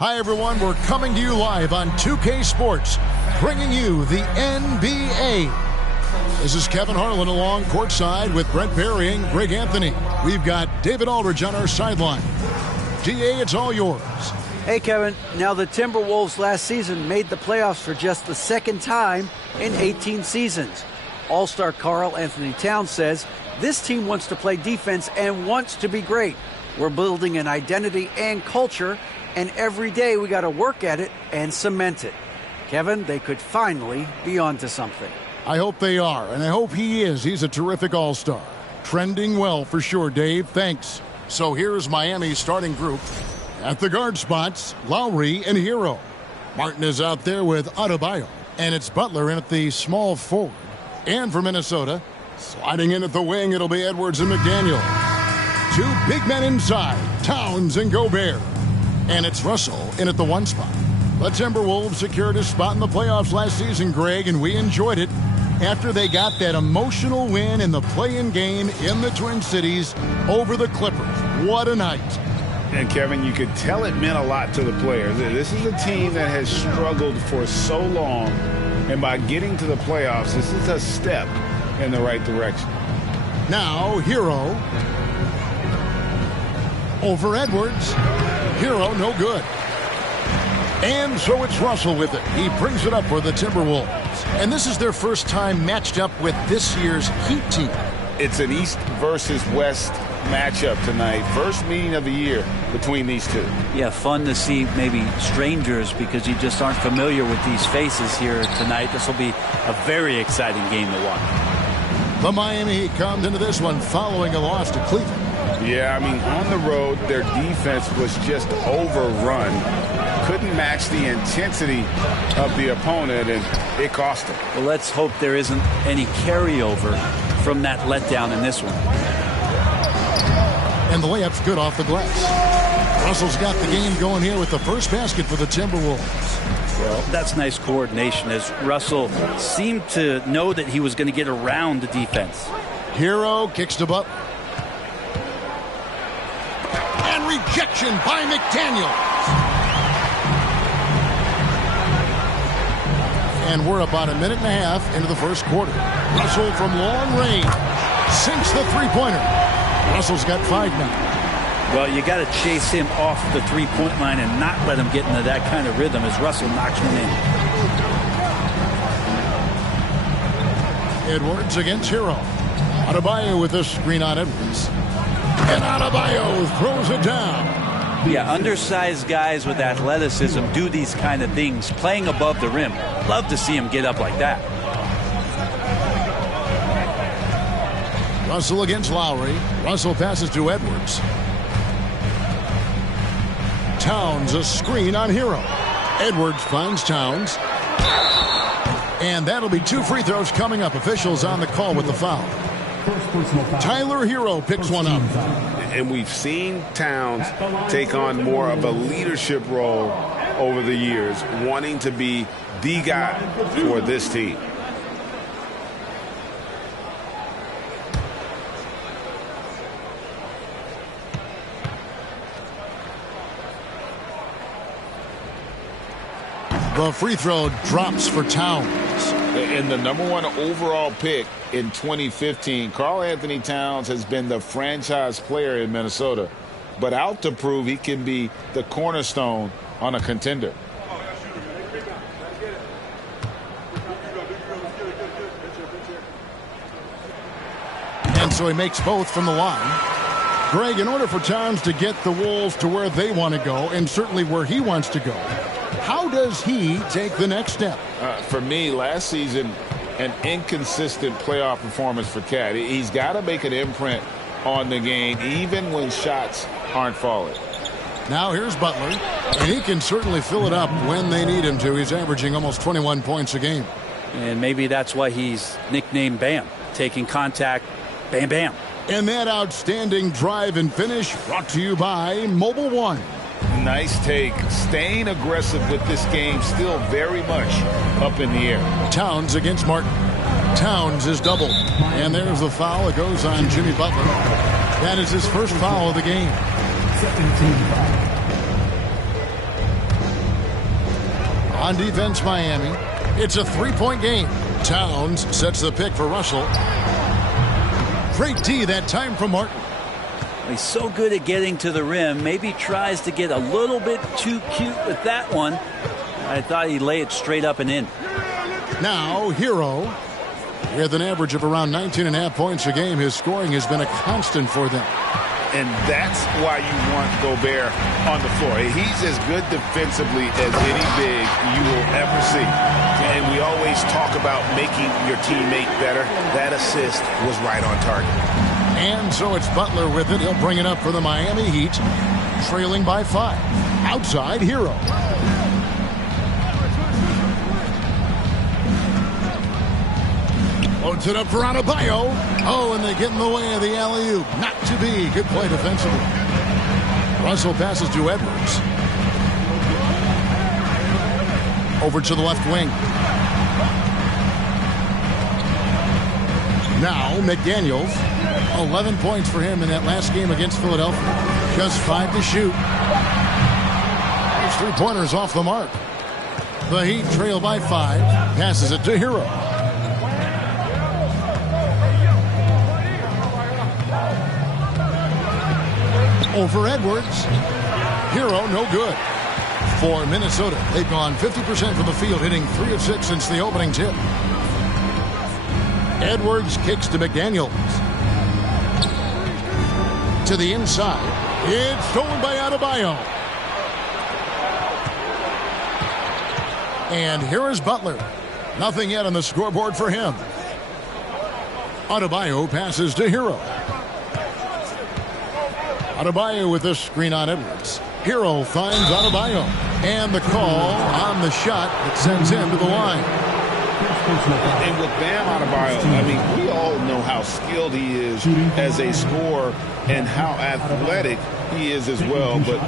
Hi, everyone. We're coming to you live on 2K Sports, bringing you the NBA. This is Kevin Harlan along courtside with Brent Berry and Greg Anthony. We've got David Aldridge on our sideline. DA, it's all yours. Hey, Kevin. Now, the Timberwolves last season made the playoffs for just the second time in 18 seasons. All-star Karl Anthony Towns says this team wants to play defense and wants to be great. We're building an identity and culture, and every day we got to work at it and cement it. Kevin, they could finally be onto something. I hope they are, and I hope he is. He's a terrific all-star. Trending well for sure, Dave. Thanks. So here's Miami's starting group. At the guard spots, Lowry and Hero. Martin is out there with Adebayo, and it's Butler in at the small forward. And for Minnesota, sliding in at the wing, it'll be Edwards and McDaniel. Two big men inside, Towns and Gobert. And it's Russell in at the one spot. The Timberwolves secured a spot in the playoffs last season, Greg, and we enjoyed it after they got that emotional win in the play-in game in the Twin Cities over the Clippers. What a night. And, Kevin, you could tell it meant a lot to the players. This is a team that has struggled for so long, and by getting to the playoffs, this is a step in the right direction. Now, Hero over Edwards. Hero, no good. And so it's Russell with it. He brings it up for the Timberwolves. And this is their first time matched up with this year's Heat team. It's an East versus West matchup tonight. First meeting of the year between these two. Yeah, fun to see maybe strangers because you just aren't familiar with these faces here tonight. This will be a very exciting game to watch. The Miami Heat comes into this one following a loss to Cleveland. Yeah, I mean, on the road, their defense was just overrun. Couldn't match the intensity of the opponent, and it cost them. Well, let's hope there isn't any carryover from that letdown in this one. And the layup's good off the glass. Russell's got the game going here with the first basket for the Timberwolves. Well, that's nice coordination as Russell seemed to know that he was going to get around the defense. Hero kicks to Butler. And rejection by McDaniel. And we're about a minute and a half into the first quarter. Russell from long range sinks the three-pointer. Russell's got 5 now. Well, you got to chase him off the three-point line and not let him get into that kind of rhythm as Russell knocks one in. Edwards against Hero. Adebayo with a screen on Edwards. And Adebayo throws it down. Yeah, undersized guys with athleticism do these kind of things, playing above the rim. Love to see him get up like that. Russell against Lowry. Russell passes to Edwards. Towns a screen on Hero. Edwards finds Towns. And that'll be 2 free throws coming up. Officials on the call with the foul. Tyler Hero picks one up. And we've seen Towns take on more of a leadership role over the years, wanting to be the guy for this team. The free throw drops for Towns. And the #1 overall pick in 2015, Karl Anthony Towns has been the franchise player in Minnesota, but out to prove he can be the cornerstone on a contender. And so he makes both from the line. Greg, in order for Towns to get the Wolves to where they want to go, and certainly where he wants to go, how does he take the next step? For me, last season, an inconsistent playoff performance for Cat. He's got to make an imprint on the game, even when shots aren't falling. Now here's Butler, and he can certainly fill it up when they need him to. He's averaging almost 21 points a game. And maybe that's why he's nicknamed Bam. Taking contact, bam, bam. And that outstanding drive and finish brought to you by Mobile One. Nice take. Staying aggressive with this game, still very much up in the air. Towns against Martin. Towns is doubled. And there's the foul. It goes on Jimmy Butler. That is his first foul of the game. On defense, Miami. It's a three-point game. Towns sets the pick for Russell. Great D that time from Martin. He's so good at getting to the rim. Maybe tries to get a little bit too cute with that one. I thought he'd lay it straight up and in. Now, Hero. With an average of around 19.5 points a game, his scoring has been a constant for them. And that's why you want Gobert on the floor. He's as good defensively as any big you will ever see. And we always talk about making your teammate better. That assist was right on target. And so it's Butler with it. He'll bring it up for the Miami Heat, trailing by 5. Outside, Hero. Loads it up for Adebayo. Oh, and they get in the way of the alley-oop. Not to be. Good play defensively. Russell passes to Edwards. Over to the left wing. Now, McDaniels. 11 points for him in that last game against Philadelphia. Just 5 to shoot. Those three-pointers off the mark. The Heat trail by 5. Passes it to Hero. Over Edwards. Hero, no good. For Minnesota, they've gone 50% from the field, hitting 3 of 6 since the opening tip. Edwards kicks to McDaniels. To the inside. It's stolen by Adebayo. And here is Butler. Nothing yet on the scoreboard for him. Adebayo passes to Hero. Adebayo with this screen on Edwards. Hero finds Adebayo. And the call on the shot that sends him to the line. And with Bam Adebayo, I mean, we all know how skilled he is as a scorer and how athletic he is as well. But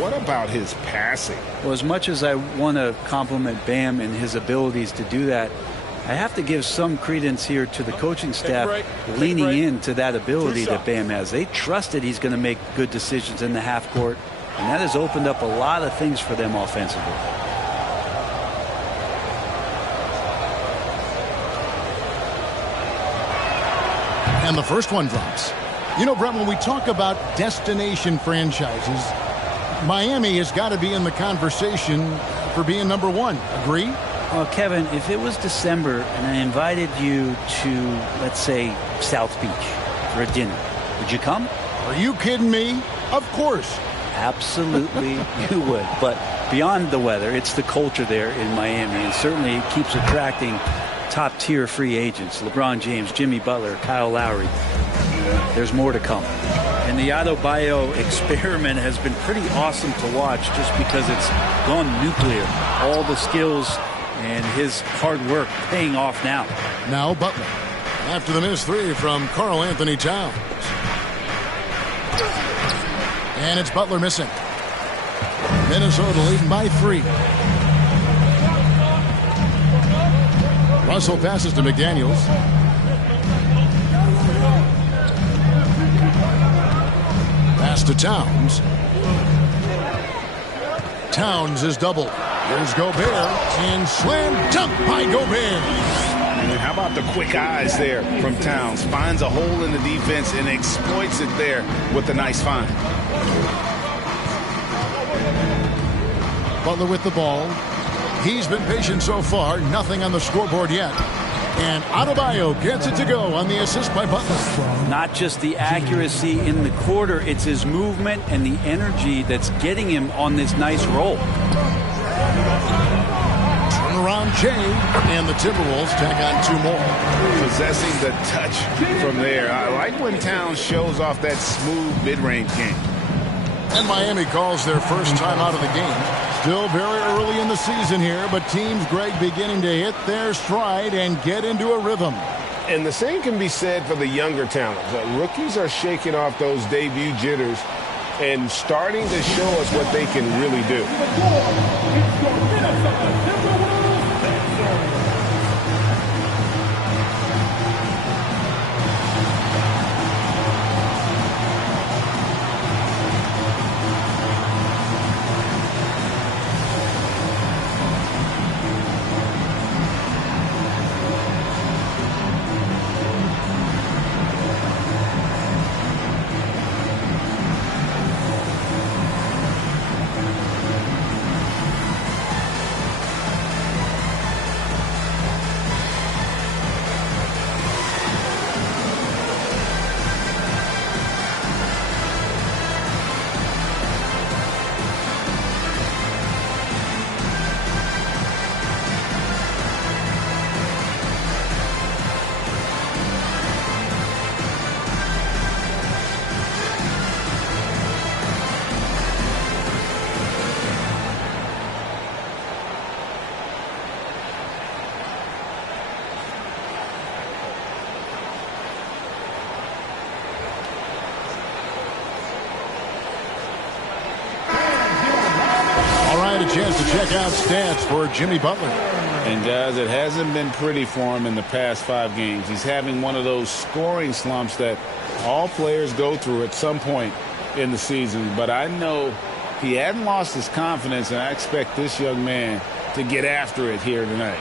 what about his passing? Well, as much as I want to compliment Bam and his abilities to do that, I have to give some credence here to the coaching staff leaning into that ability that Bam has. They trusted he's going to make good decisions in the half court, and that has opened up a lot of things for them offensively. And the first one drops. You know, Brett, when we talk about destination franchises, Miami has got to be in the conversation for being number 1. Agree? Well, Kevin, if it was December and I invited you to, let's say, South Beach for a dinner, would you come? Are you kidding me? Of course. Absolutely you would. But beyond the weather, it's the culture there in Miami, and certainly it keeps attracting top-tier free agents. LeBron James, Jimmy Butler, Kyle Lowry. There's more to come. And the Adebayo experiment has been pretty awesome to watch just because it's gone nuclear. All the skills and his hard work paying off now. Now Butler. After the missed 3 from Karl Anthony Towns. And it's Butler missing. Minnesota leading by 3. Russell passes to McDaniels. Pass to Towns. Towns is doubled. Here's Gobert, and slam dunk by Gobert. And how about the quick eyes there from Towns? Finds a hole in the defense and exploits it there with a nice find. Butler with the ball. He's been patient so far. Nothing on the scoreboard yet. And Adebayo gets it to go on the assist by Butler. Not just the accuracy in the quarter, it's his movement and the energy that's getting him on this nice roll. Turnaround Jay, and the Timberwolves tack on 2 more. Possessing the touch from there. I like when Towns shows off that smooth mid-range game. And Miami calls their first time out of the game. Still very early in the season here, but teams, Greg, beginning to hit their stride and get into a rhythm. And the same can be said for the younger talent. The rookies are shaking off those debut jitters and starting to show us what they can really do. check out stats for Jimmy Butler. And guys, it hasn't been pretty for him in the past 5 games. He's having one of those scoring slumps that all players go through at some point in the season. But I know he hadn't lost his confidence, and I expect this young man to get after it here tonight.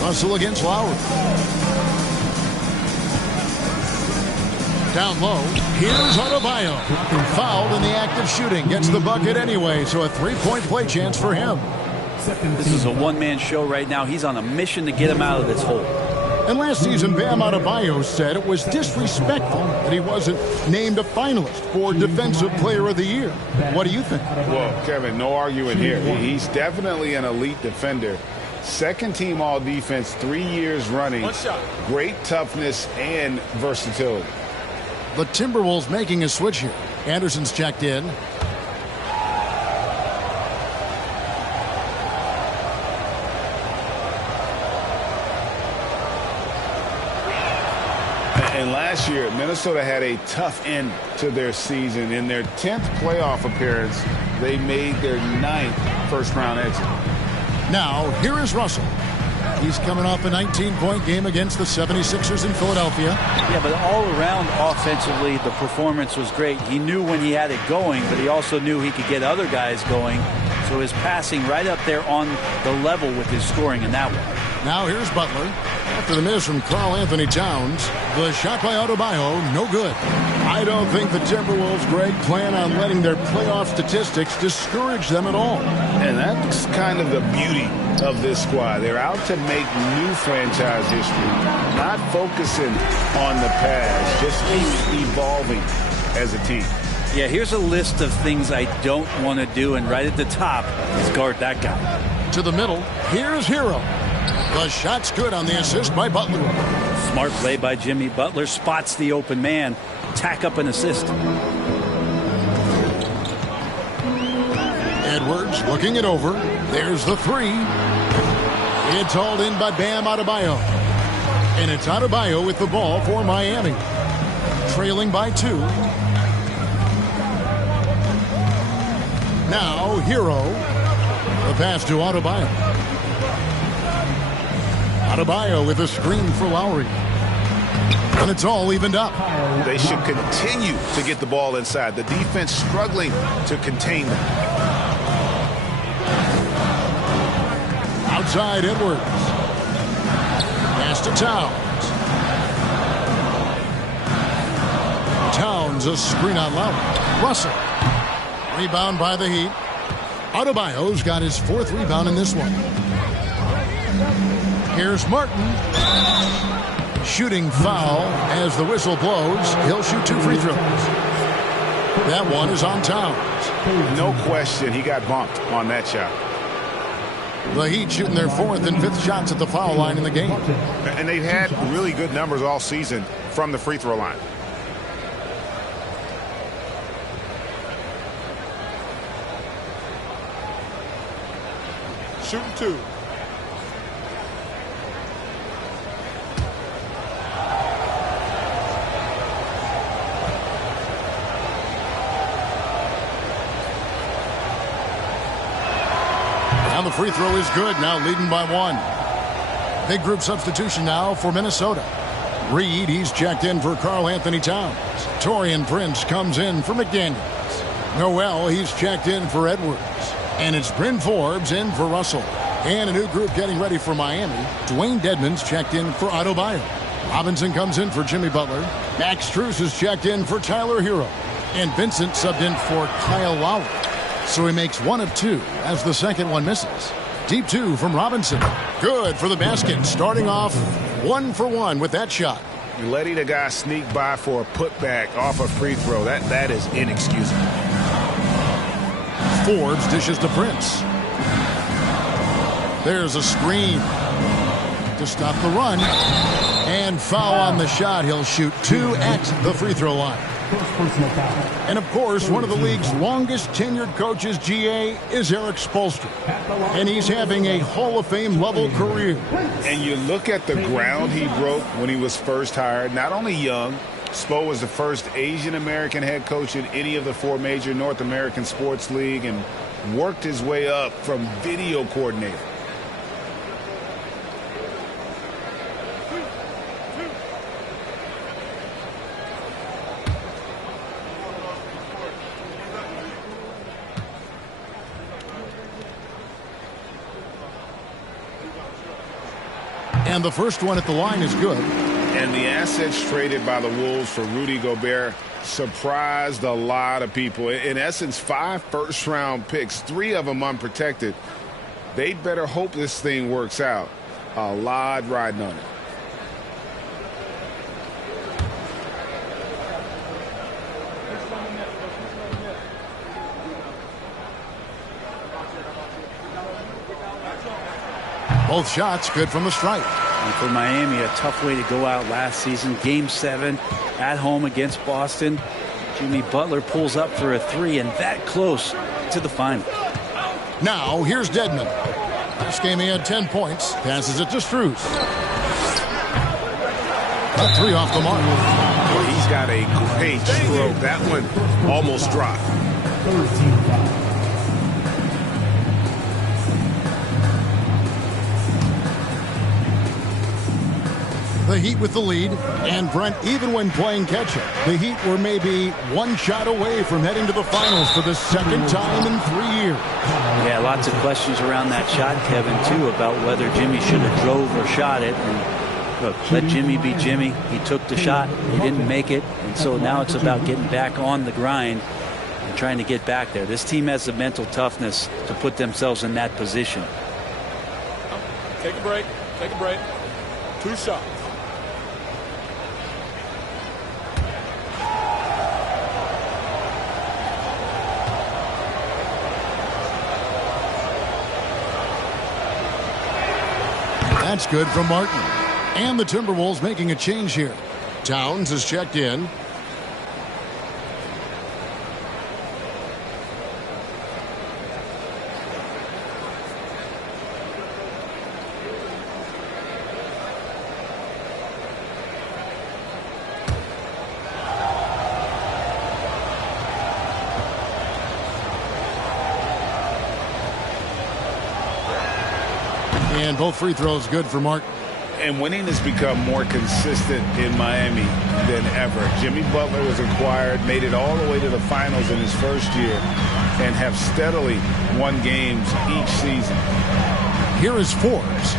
Russell against Lowry. Down low. Here's Adebayo. Fouled in the act of shooting. Gets the bucket anyway, so a 3-point play chance for him. This is a one-man show right now. He's on a mission to get him out of this hole. And last season, Bam Adebayo said it was disrespectful that he wasn't named a finalist for Defensive Player of the Year. What do you think? Well, Kevin, no arguing here. He's definitely an elite defender. Second team all defense 3 years running. Great toughness and versatility. The Timberwolves making a switch here. Anderson's checked in. And last year, Minnesota had a tough end to their season. In their 10th playoff appearance, they made their 9th first-round exit. Now, here is Russell. He's coming off a 19-point game against the 76ers in Philadelphia. Yeah, but all around offensively, the performance was great. He knew when he had it going, but he also knew he could get other guys going. So his passing right up there on the level with his scoring in that one. Now here's Butler. After the miss from Karl Anthony Towns, the shot by Adebayo, no good. I don't think the Timberwolves, Greg, plan on letting their playoff statistics discourage them at all. And that's kind of the beauty of this squad. They're out to make new franchise history, not focusing on the past, just keep evolving as a team. Yeah, here's a list of things I don't want to do, and right at the top is guard that guy. To the middle, here's Hero. The shot's good on the assist by Butler. Smart play by Jimmy Butler. Spots the open man. Tack up an assist. Edwards looking it over. There's the three. It's hauled in by Bam Adebayo. And it's Adebayo with the ball for Miami. Trailing by 2. Now Hero. The pass to Adebayo. Adebayo with a screen for Lowry. And it's all evened up. They should continue to get the ball inside. The defense struggling to contain them. Outside Edwards. Pass to Towns. Towns a screen on Lowry. Russell. Rebound by the Heat. Adebayo's got his 4th rebound in this one. Here's Martin. Shooting foul as the whistle blows. He'll shoot 2 free throws. That one is on Towns. No question, he got bumped on that shot. The Heat shooting their 4th and 5th shots at the foul line in the game. And they've had really good numbers all season from the free throw line. Shooting 2. And the free throw is good, now leading by 1. Big group substitution now for Minnesota. Reed, he's checked in for Karl Anthony Towns. Taurean Prince comes in for McDaniels. Noel, he's checked in for Edwards. And it's Bryn Forbes in for Russell. And a new group getting ready for Miami. Dwayne Dedmon's checked in for Adebayo. Robinson comes in for Jimmy Butler. Max Strus is checked in for Tyler Hero. And Vincent subbed in for Kyle Lowry. So he makes 1 of 2 as the second one misses. Deep 2 from Robinson. Good for the basket. Starting off 1 for 1 with that shot. You're letting a guy sneak by for a putback off a free throw. That is inexcusable. Forbes dishes to Prince. There's a screen to stop the run. And foul on the shot. He'll shoot 2 at the free throw line. And of course, one of the league's longest tenured coaches, GA, is Eric Spoelstra. And he's having a Hall of Fame level career. And you look at the ground he broke when he was first hired. Not only young, Spo was the first Asian American head coach in any of the 4 major North American sports league and worked his way up from video coordinator. And the first one at the line is good. And the assets traded by the Wolves for Rudy Gobert surprised a lot of people. In essence, 5 first-round picks, 3 of them unprotected. They'd better hope this thing works out. A lot riding on it. Both shots good from the stripe. And for Miami, a tough way to go out last season. Game 7 at home against Boston. Jimmy Butler pulls up for a 3 and that close to the final. Now here's Dedmon. This game he had 10 points. Passes it to Strus. A 3 off the mark. Well, he's got a great stroke. That one almost dropped. The Heat with the lead, and Brent, even when playing catch-up, the Heat were maybe 1 shot away from heading to the finals for the 2nd time in 3 years. Yeah, lots of questions around that shot, Kevin, too, about whether Jimmy should have drove or shot it. And look, let Jimmy be Jimmy. He took the shot. He didn't make it. And so now it's about getting back on the grind and trying to get back there. This team has the mental toughness to put themselves in that position. Take a break. Take a break. 2 shots. That's good from Martin. And the Timberwolves making a change here. Towns is checked in. And both free throws good for Martin. And winning has become more consistent in Miami than ever. Jimmy Butler was acquired, made it all the way to the finals in his first year, and have steadily won games each season. Here is Forbes.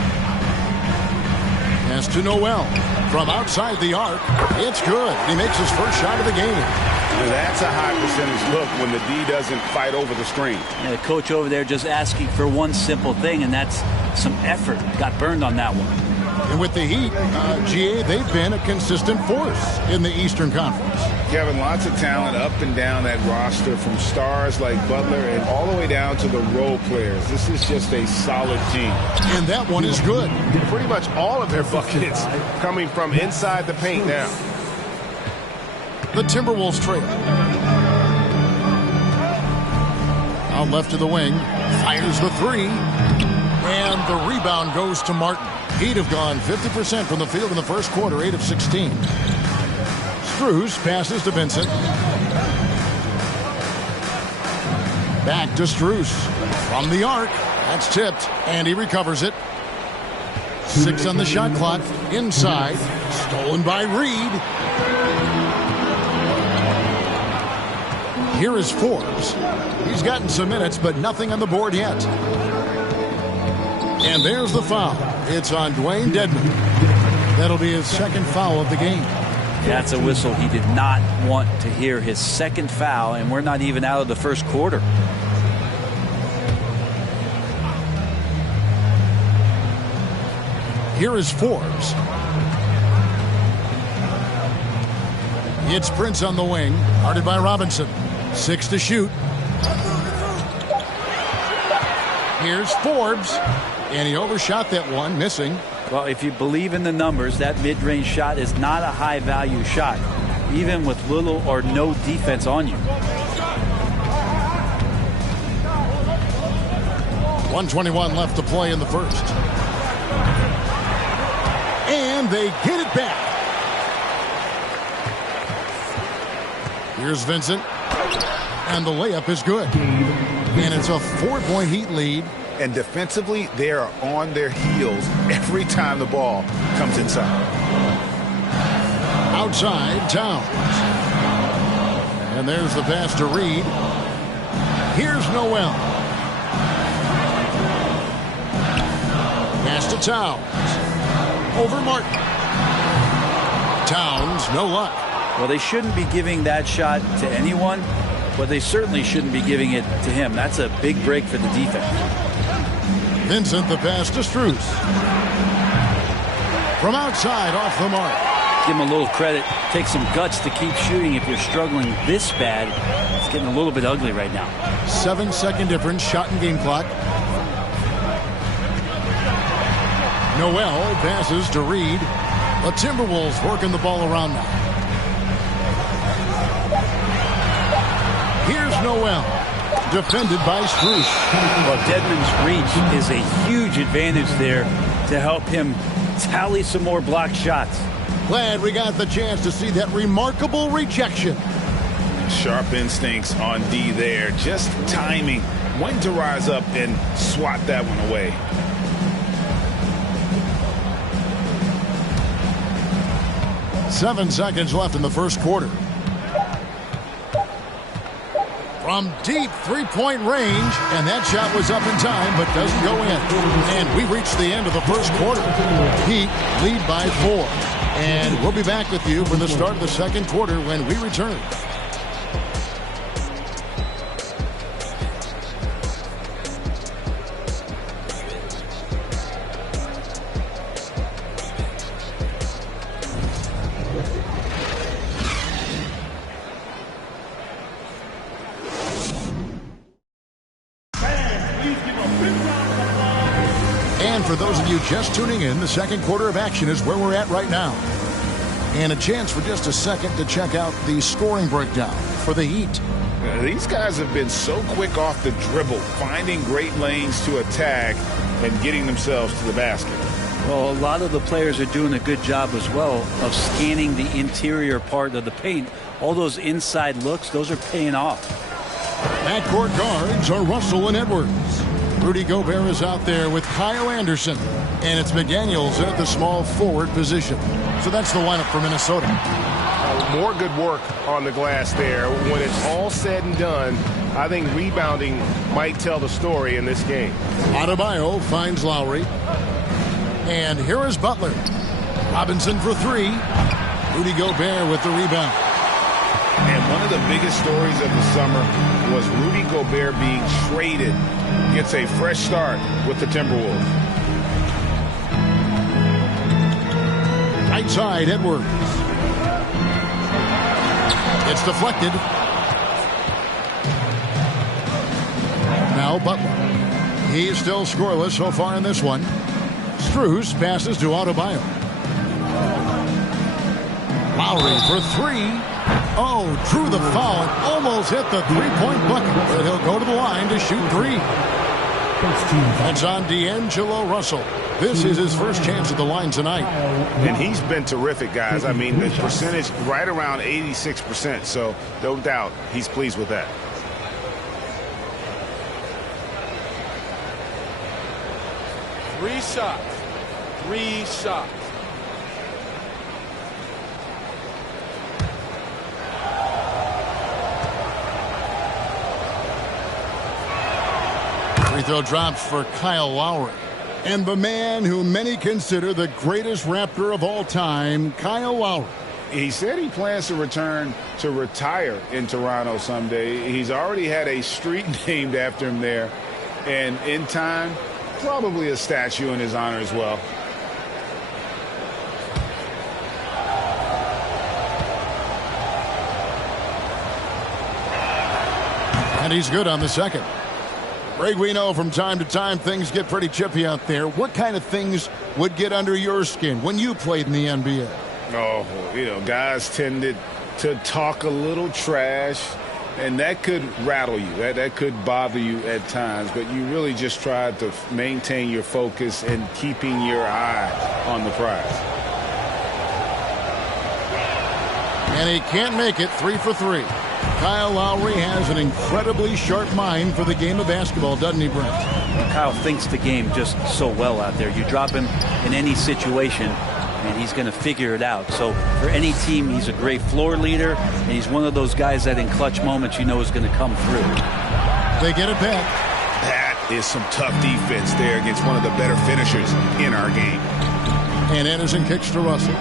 Pass to Noel. From outside the arc, it's good. He makes his first shot of the game. That's a high percentage look when the D doesn't fight over the screen. Yeah, the coach over there just asking for one simple thing, and that's some effort. Got burned on that one. And with the Heat, GA, they've been a consistent force in the Eastern Conference. Kevin, lots of talent up and down that roster, from stars like Butler and all the way down to the role players. This is just a solid team. And that one is good. Pretty much all of their buckets coming from inside the paint now. The Timberwolves trail. Out left to the wing. Fires the 3. And the rebound goes to Martin. Heat have gone 50% from the field in the first quarter, 8 of 16. Strus passes to Vincent. Back to Strus. From the arc. That's tipped. And he recovers it. 6 on the shot clock. Inside. Stolen by Reed. Here is Forbes. He's gotten some minutes, but nothing on the board yet. And there's the foul. It's on Dwayne Dedmon. That'll be his second foul of the game. That's a whistle he did not want to hear. His second foul, and we're not even out of the first quarter. Here is Forbes. It's Prince on the wing, guarded by Robinson. 6 to shoot. Here's Forbes. And he overshot that one, missing. Well, if you believe in the numbers, that mid-range shot is not a high-value shot. even with little or no defense on you. 1:21 left to play in the first. And they get it back. Here's Vincent. And the layup is good. And it's a 4-point Heat lead. And defensively, they are on their heels every time the ball comes inside. Outside, Towns. And there's the pass to Reed. Here's Noel. Pass to Towns. Over Martin. Towns, no luck. Well, they shouldn't be giving that shot to anyone, but they certainly shouldn't be giving it to him. That's a big break for the defense. Vincent, the pass to Strus. From outside, off the mark. Give him a little credit. Take some guts to keep shooting if you're struggling this bad. It's getting a little bit ugly right now. 7-second difference, shot and game clock. Noel passes to Reed. The Timberwolves working the ball around now. Here's Noel. Defended by Strus. Well, Dedmon's reach is a huge advantage there to help him tally some more blocked shots. Glad we got the chance to see that remarkable rejection. Sharp instincts on D there. Just timing when to rise up and swat that one away. Seven seconds left in the first quarter. From deep three-point range, and that shot was up in time, but doesn't go in. And we reached the end of the first quarter. Heat lead by 4. And we'll be back with you for the start of the second quarter when we return. For those of you just tuning in, the second quarter of action is where we're at right now. And a chance for just a second to check out the scoring breakdown for the Heat. These guys have been so quick off the dribble, finding great lanes to attack and getting themselves to the basket. Well, a lot of the players are doing a good job as well of scanning the interior part of the paint. All those inside looks, those are paying off. Backcourt guards are Russell and Edwards. Rudy Gobert is out there with Kyle Anderson. And it's McDaniels at the small forward position. So that's the lineup for Minnesota. More good work on the glass there. When it's all said and done, I think rebounding might tell the story in this game. Adebayo finds Lowry. And here is Butler. Robinson for 3. Rudy Gobert with the rebound. And one of the biggest stories of the summer was Rudy Gobert being traded. Gets a fresh start with the Timberwolves. Right side, Edwards. It's deflected. Now Butler. He's still scoreless so far in this one. Strus passes to Adebayo. Lowry for 3. Oh, drew the foul and almost hit the three-point bucket. But he'll go to the line to shoot 3. That's on D'Angelo Russell. This is his first chance at the line tonight. And he's been terrific, guys. I mean, the percentage right around 86%. So no doubt he's pleased with that. Three shots. Free throw drops for Kyle Lowry. And the man who many consider the greatest Raptor of all time, Kyle Lowry. He said he plans to return to retire in Toronto someday. He's already had a street named after him there. And in time, probably a statue in his honor as well. And he's good on the second. Greg, we know from time to time things get pretty chippy out there. What kind of things would get under your skin when you played in the NBA? Oh, guys tended to talk a little trash, and that could rattle you. That could bother you at times, but you really just try to maintain your focus and keeping your eye on the prize. And he can't make it. 3 for 3. Kyle Lowry has an incredibly sharp mind for the game of basketball, doesn't he, Brent? Kyle thinks the game just so well out there. You drop him in any situation, and he's going to figure it out. So for any team, he's a great floor leader, and he's one of those guys that in clutch moments you know is going to come through. They get it back. That is some tough defense there against one of the better finishers in our game. And Anderson kicks to Russell.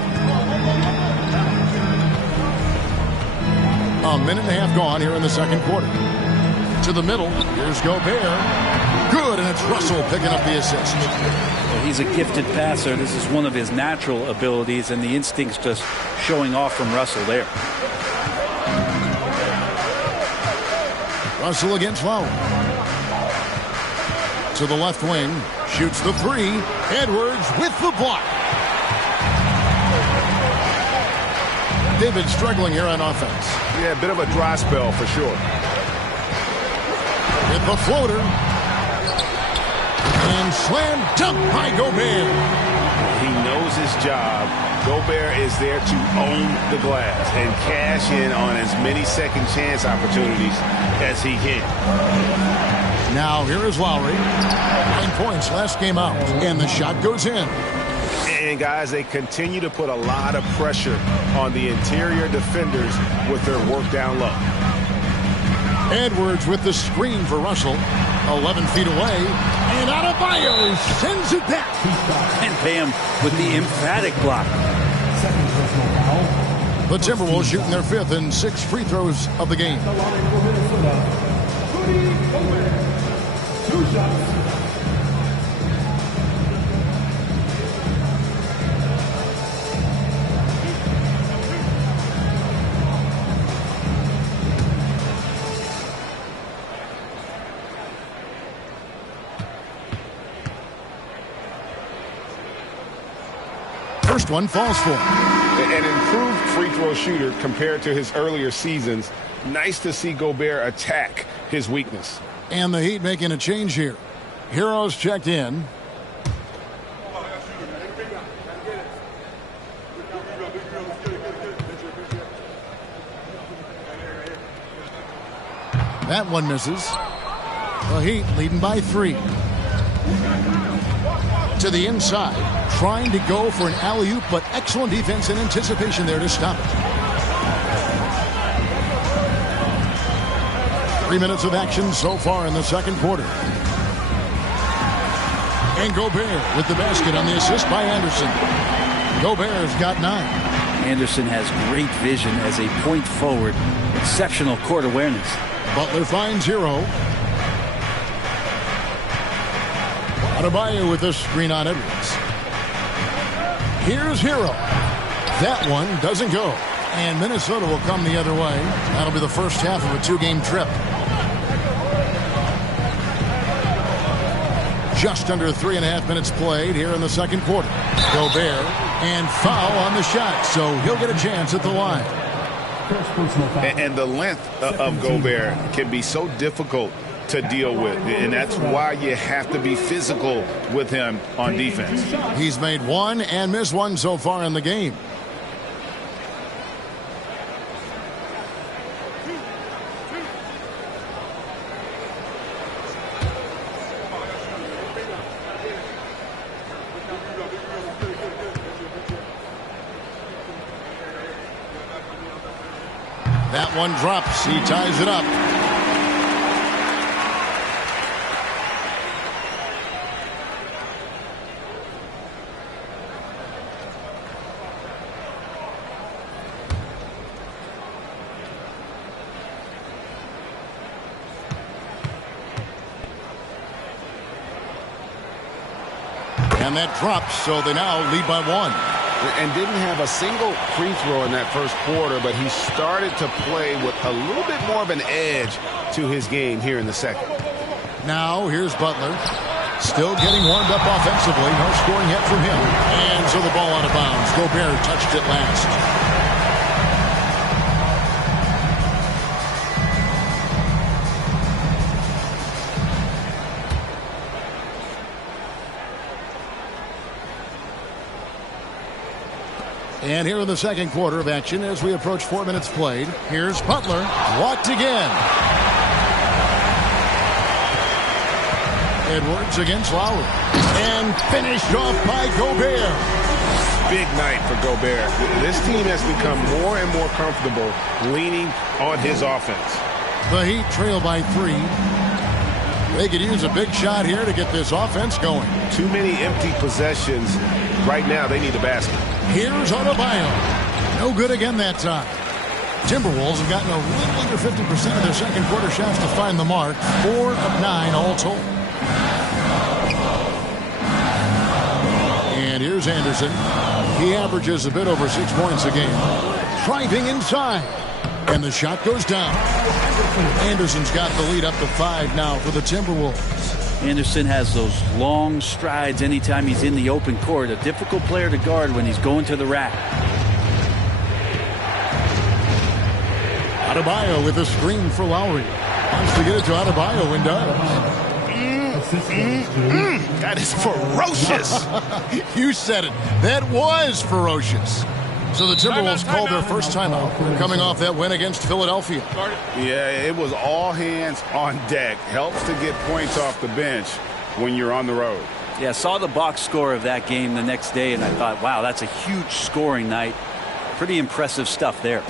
A minute and a half gone here in the second quarter. To the middle. Here's Gobert. Good, and it's Russell picking up the assist. Well, he's a gifted passer. This is one of his natural abilities, and the instincts just showing off from Russell there. Russell against Lowry. To the left wing. Shoots the three. Edwards with the block. David struggling here on offense. Yeah, a bit of a dry spell for sure. With the floater. And slam dunk by Gobert. He knows his job. Gobert is there to own the glass and cash in on as many second chance opportunities as he can. Now here is Lowry. 9 points last game out. And the shot goes in. And guys, they continue to put a lot of pressure on the interior defenders with their work down low. Edwards with the screen for Russell. 11 feet away. And Adebayo sends it back. And Bam with the emphatic block. The Timberwolves shooting their 5th and 6th free throws of the game. First one falls for him. An improved free throw shooter compared to his earlier seasons. Nice to see Gobert attack his weakness. And the Heat making a change here. Heroes checked in. That one misses. The Heat leading by 3. To the inside, trying to go for an alley-oop, but excellent defense and anticipation there to stop it. 3 minutes of action so far in the second quarter. And Gobert with the basket on the assist by Anderson. Gobert's got 9. Anderson has great vision as a point forward. Exceptional court awareness. Butler finds Hero. Adebayo with the screen on Edwards. Here's Hero. That one doesn't go. And Minnesota will come the other way. That'll be the first half of a 2-game trip. Just under 3.5 minutes played here in the second quarter. Gobert and foul on the shot, so he'll get a chance at the line. And the length of Gobert can be so difficult to deal with, and that's why you have to be physical with him on defense. He's made 1 and missed 1 so far in the game. That one drops. He ties it up. And that drops, so they now lead by 1. And didn't have a single free throw in that first quarter, but he started to play with a little bit more of an edge to his game here in the second. Now here's Butler. Still getting warmed up offensively. No scoring yet from him. And so the ball out of bounds. Gobert touched it last. And here in the second quarter of action as we approach 4 minutes played. Here's Butler. Walked again. Edwards against Lowry. And finished off by Gobert. Big night for Gobert. This team has become more and more comfortable leaning on his offense. The Heat trail by 3. They could use a big shot here to get this offense going. Too many empty possessions. Right now, they need a basket. Here's Adebayo. No good again that time. Timberwolves have gotten a little under 50% of their second quarter shots to find the mark. 4 of 9 all told. And here's Anderson. He averages a bit over 6 points a game. Driving inside. And the shot goes down. Anderson's got the lead up to 5 now for the Timberwolves. Anderson has those long strides anytime he's in the open court. A difficult player to guard when he's going to the rack. Adebayo with a screen for Lowry. Wants to get it to Adebayo and does. That is ferocious. You said it. That was ferocious. So the Timberwolves called their first timeout, coming off that win against Philadelphia. Yeah, it was all hands on deck. Helps to get points off the bench when you're on the road. Yeah, saw the box score of that game the next day, and I thought, wow, that's a huge scoring night. Pretty impressive stuff there.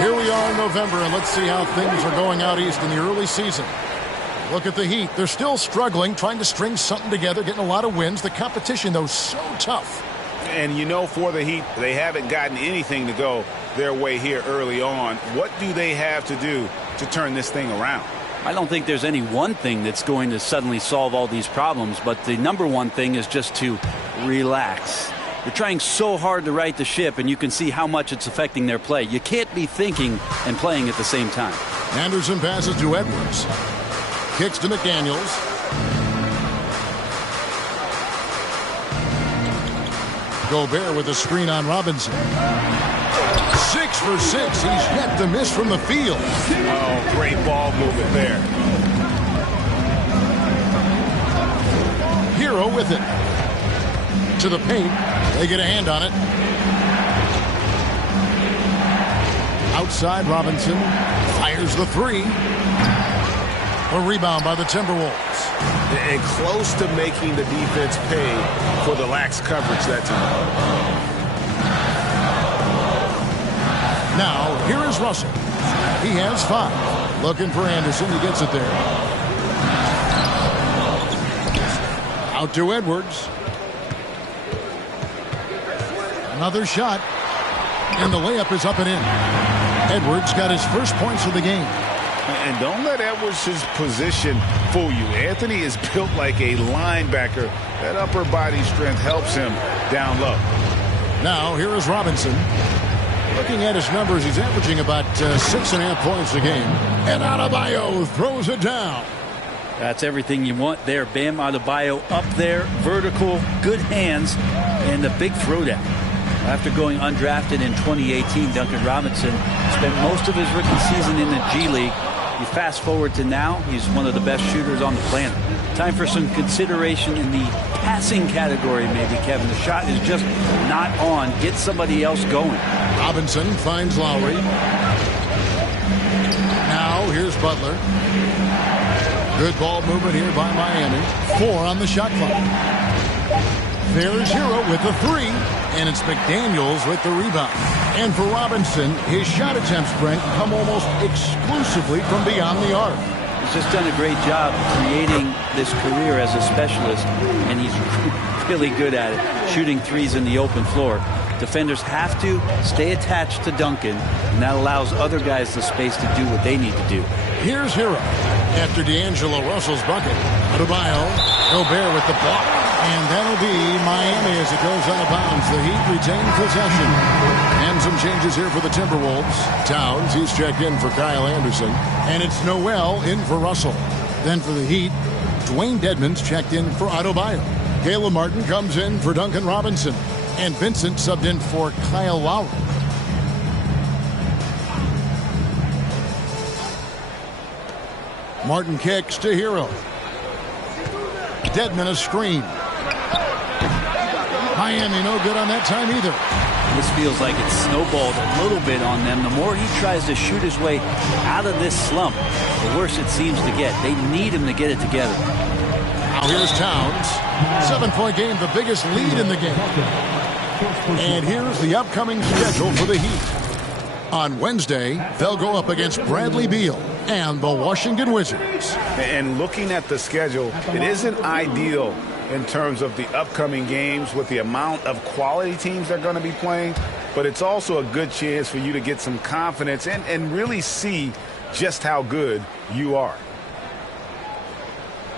Here we are in November, and let's see how things are going out east in the early season. Look at the Heat. They're still struggling, trying to string something together, getting a lot of wins. The competition, though, so tough. And you know, for the Heat, they haven't gotten anything to go their way here early on. What do they have to do to turn this thing around? I don't think there's any one thing that's going to suddenly solve all these problems, but the number one thing is just to relax. They're trying so hard to right the ship, and you can see how much it's affecting their play. You can't be thinking and playing at the same time. Anderson passes to Edwards. Kicks to McDaniels. Gobert with a screen on Robinson. 6 for 6. He's yet to miss from the field. Oh, great ball movement there. Hero with it. To the paint. They get a hand on it. Outside, Robinson fires the 3. A rebound by the Timberwolves. And close to making the defense pay for the lax coverage that time. Now, here is Russell. He has 5. Looking for Anderson. He gets it there. Out to Edwards. Another shot. And the layup is up and in. Edwards got his first points of the game. And don't let Edwards' position fool you. Anthony is built like a linebacker. That upper body strength helps him down low. Now, here is Robinson. Looking at his numbers, he's averaging about 6.5 points a game. And Adebayo throws it down. That's everything you want there. Bam Adebayo up there, vertical, good hands, and a big throwdown. After going undrafted in 2018, Duncan Robinson spent most of his rookie season in the G League. You fast forward to now, he's one of the best shooters on the planet. Time for some consideration in the passing category, maybe, Kevin. The shot is just not on. Get somebody else going. Robinson finds Lowry. Now here's Butler. Good ball movement here by Miami. 4 on the shot clock. There's Hero with the 3, and it's McDaniels with the rebound. And for Robinson, his shot attempts, Brent, come almost exclusively from beyond the arc. He's just done a great job creating this career as a specialist, and he's really good at it, shooting threes in the open floor. Defenders have to stay attached to Duncan, and that allows other guys the space to do what they need to do. Here's Hero after D'Angelo Russell's bucket. Adebayo, Gobert with the block. And that'll be Miami as it goes out of bounds. The Heat retain possession. And some changes here for the Timberwolves. Towns, he's checked in for Kyle Anderson. And it's Noel in for Russell. Then for the Heat, Dwayne Dedmon's checked in for Adebayo. Caleb Martin comes in for Duncan Robinson. And Vincent subbed in for Kyle Lowry. Martin kicks to Hero. Dedmon a screen. Miami no good on that time either. This feels like it's snowballed a little bit on them. The more he tries to shoot his way out of this slump, the worse it seems to get. They need him to get it together. Now here's Towns. 7-point game, the biggest lead in the game. And here's the upcoming schedule for the Heat. On Wednesday, they'll go up against Bradley Beal and the Washington Wizards. And looking at the schedule, it isn't ideal in terms of the upcoming games with the amount of quality teams they're going to be playing, but it's also a good chance for you to get some confidence and really see just how good you are.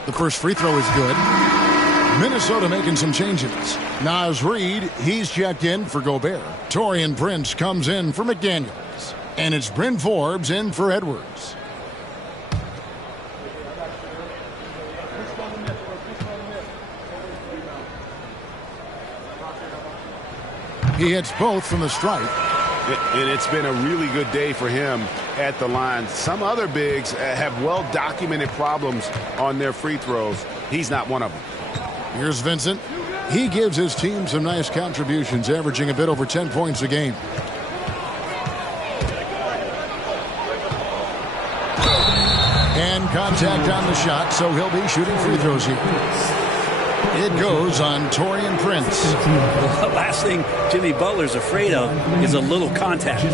The first free throw is good. Minnesota making some changes. Naz Reid, he's checked in for Gobert. Taurean Prince comes in for McDaniels. And it's Bryn Forbes in for Edwards. He hits both from the stripe. And it's been a really good day for him at the line. Some other bigs have well-documented problems on their free throws. He's not one of them. Here's Vincent. He gives his team some nice contributions, averaging a bit over 10 points a game. And contact on the shot, so he'll be shooting free throws here. It goes on Taurean Prince. The last thing Jimmy Butler's afraid of is a little contact.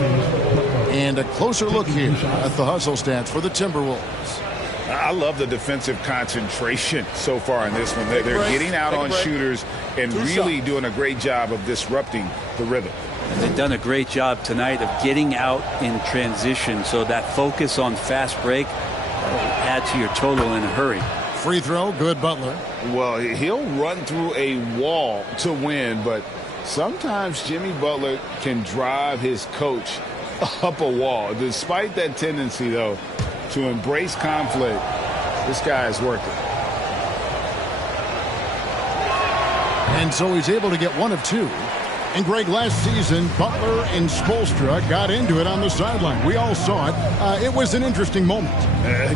And a closer look here at the hustle stats for the Timberwolves. I love the defensive concentration so far in this one. They're getting out on shooters and really doing a great job of disrupting the rhythm. And they've done a great job tonight of getting out in transition, so that focus on fast break will add to your total in a hurry. Free throw, good Butler. Well, he'll run through a wall to win, but sometimes Jimmy Butler can drive his coach up a wall. Despite that tendency, though, to embrace conflict, this guy is working. And so he's able to get one of two. And Greg, last season, Butler and Spoelstra got into it on the sideline. We all saw it. It was an interesting moment.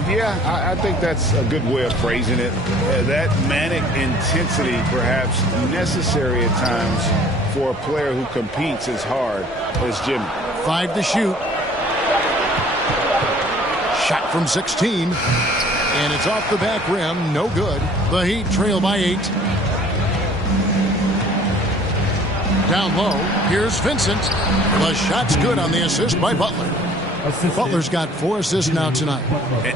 Yeah, I think that's a good way of phrasing it. That manic intensity, perhaps necessary at times for a player who competes as hard as Jimmy. 5 to shoot. Shot from 16. And it's off the back rim. No good. The Heat trail by 8. Down low, here's Vincent. The shot's good on the assist by Butler. Butler's got 4 assists now tonight.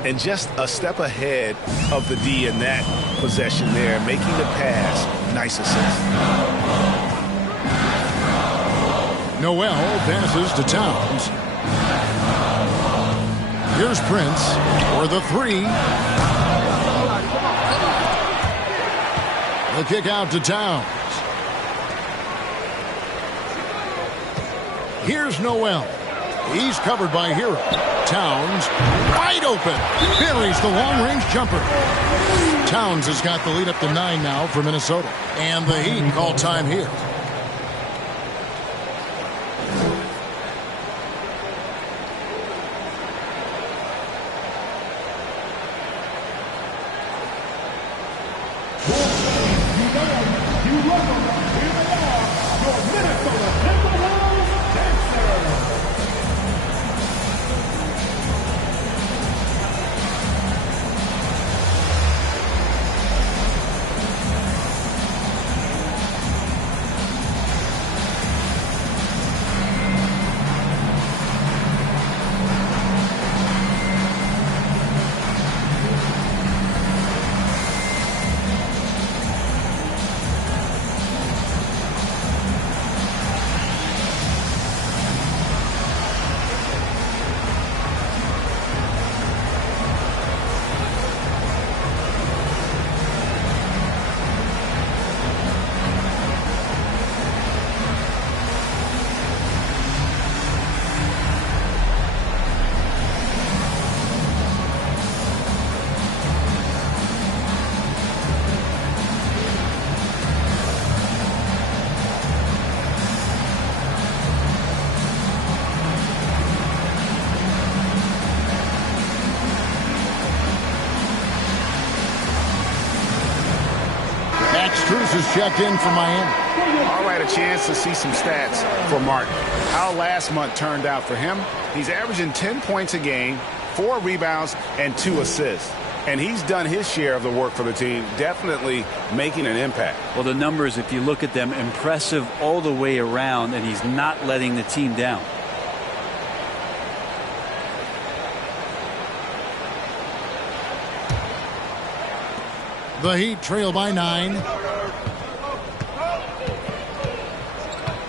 And just a step ahead of the D in that possession there, making the pass. Nice assist. Noel passes to Towns. Here's Prince for the 3. The kick out to Towns. Here's Noel. He's covered by Hero. Towns wide open. Buries the long-range jumper. Towns has got the lead up to 9 now for Minnesota. And the Heat call time here. has checked in for Miami. All right, a chance to see some stats for Martin. How last month turned out for him. He's averaging 10 points a game, 4 rebounds, and 2 assists. And he's done his share of the work for the team, definitely making an impact. Well, the numbers, if you look at them, impressive all the way around, and he's not letting the team down. The Heat trail by 9.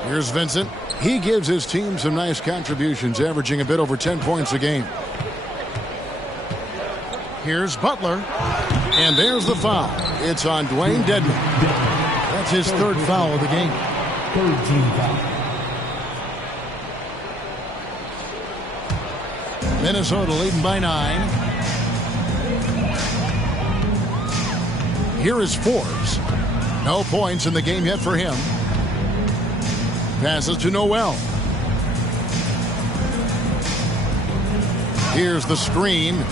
Here's Vincent. He gives his team some nice contributions, averaging a bit over 10 points a game. Here's Butler. And there's the foul. It's on Dwayne Dedman. That's his 3rd foul of the game. 3rd team foul. Minnesota leading by 9. Here is Forbes. No points in the game yet for him. Passes to Noel. Here's the screen.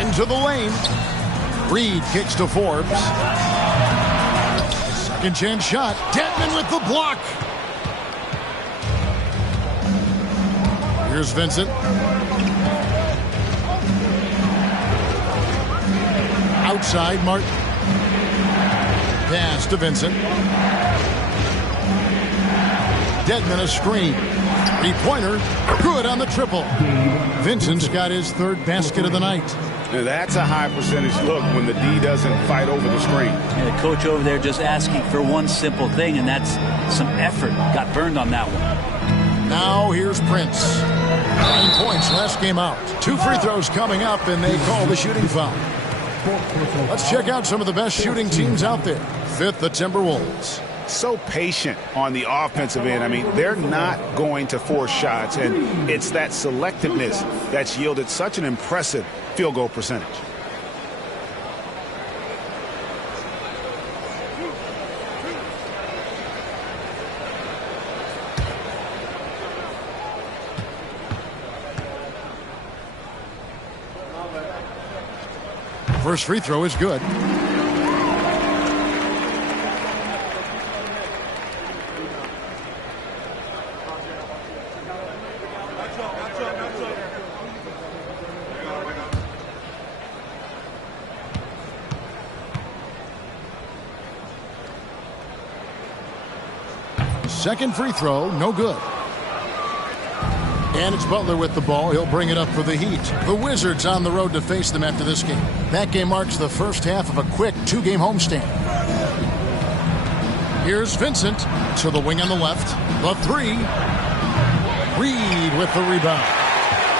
Into the lane. Reed kicks to Forbes. Second chance shot. Dedman with the block. Here's Vincent. Outside Martin. Pass to Vincent. Dedman a screen. 3-pointer. Good on the triple. Vincent's got his 3rd basket of the night. Now that's a high percentage look when the D doesn't fight over the screen. And the coach over there just asking for one simple thing, and that's some effort. Got burned on that one. Now here's Prince. 9 points last game out. 2 free throws coming up, and they call the shooting foul. Let's check out some of the best shooting teams out there. 5th, the Timberwolves. So patient on the offensive end. I mean, they're not going to force shots, and it's that selectiveness that's yielded such an impressive field goal percentage. First free throw is good. Second free throw, no good. And it's Butler with the ball. He'll bring it up for the Heat. The Wizards on the road to face them after this game. That game marks the first half of a quick 2-game homestand. Here's Vincent to the wing on the left. The 3. Reed with the rebound.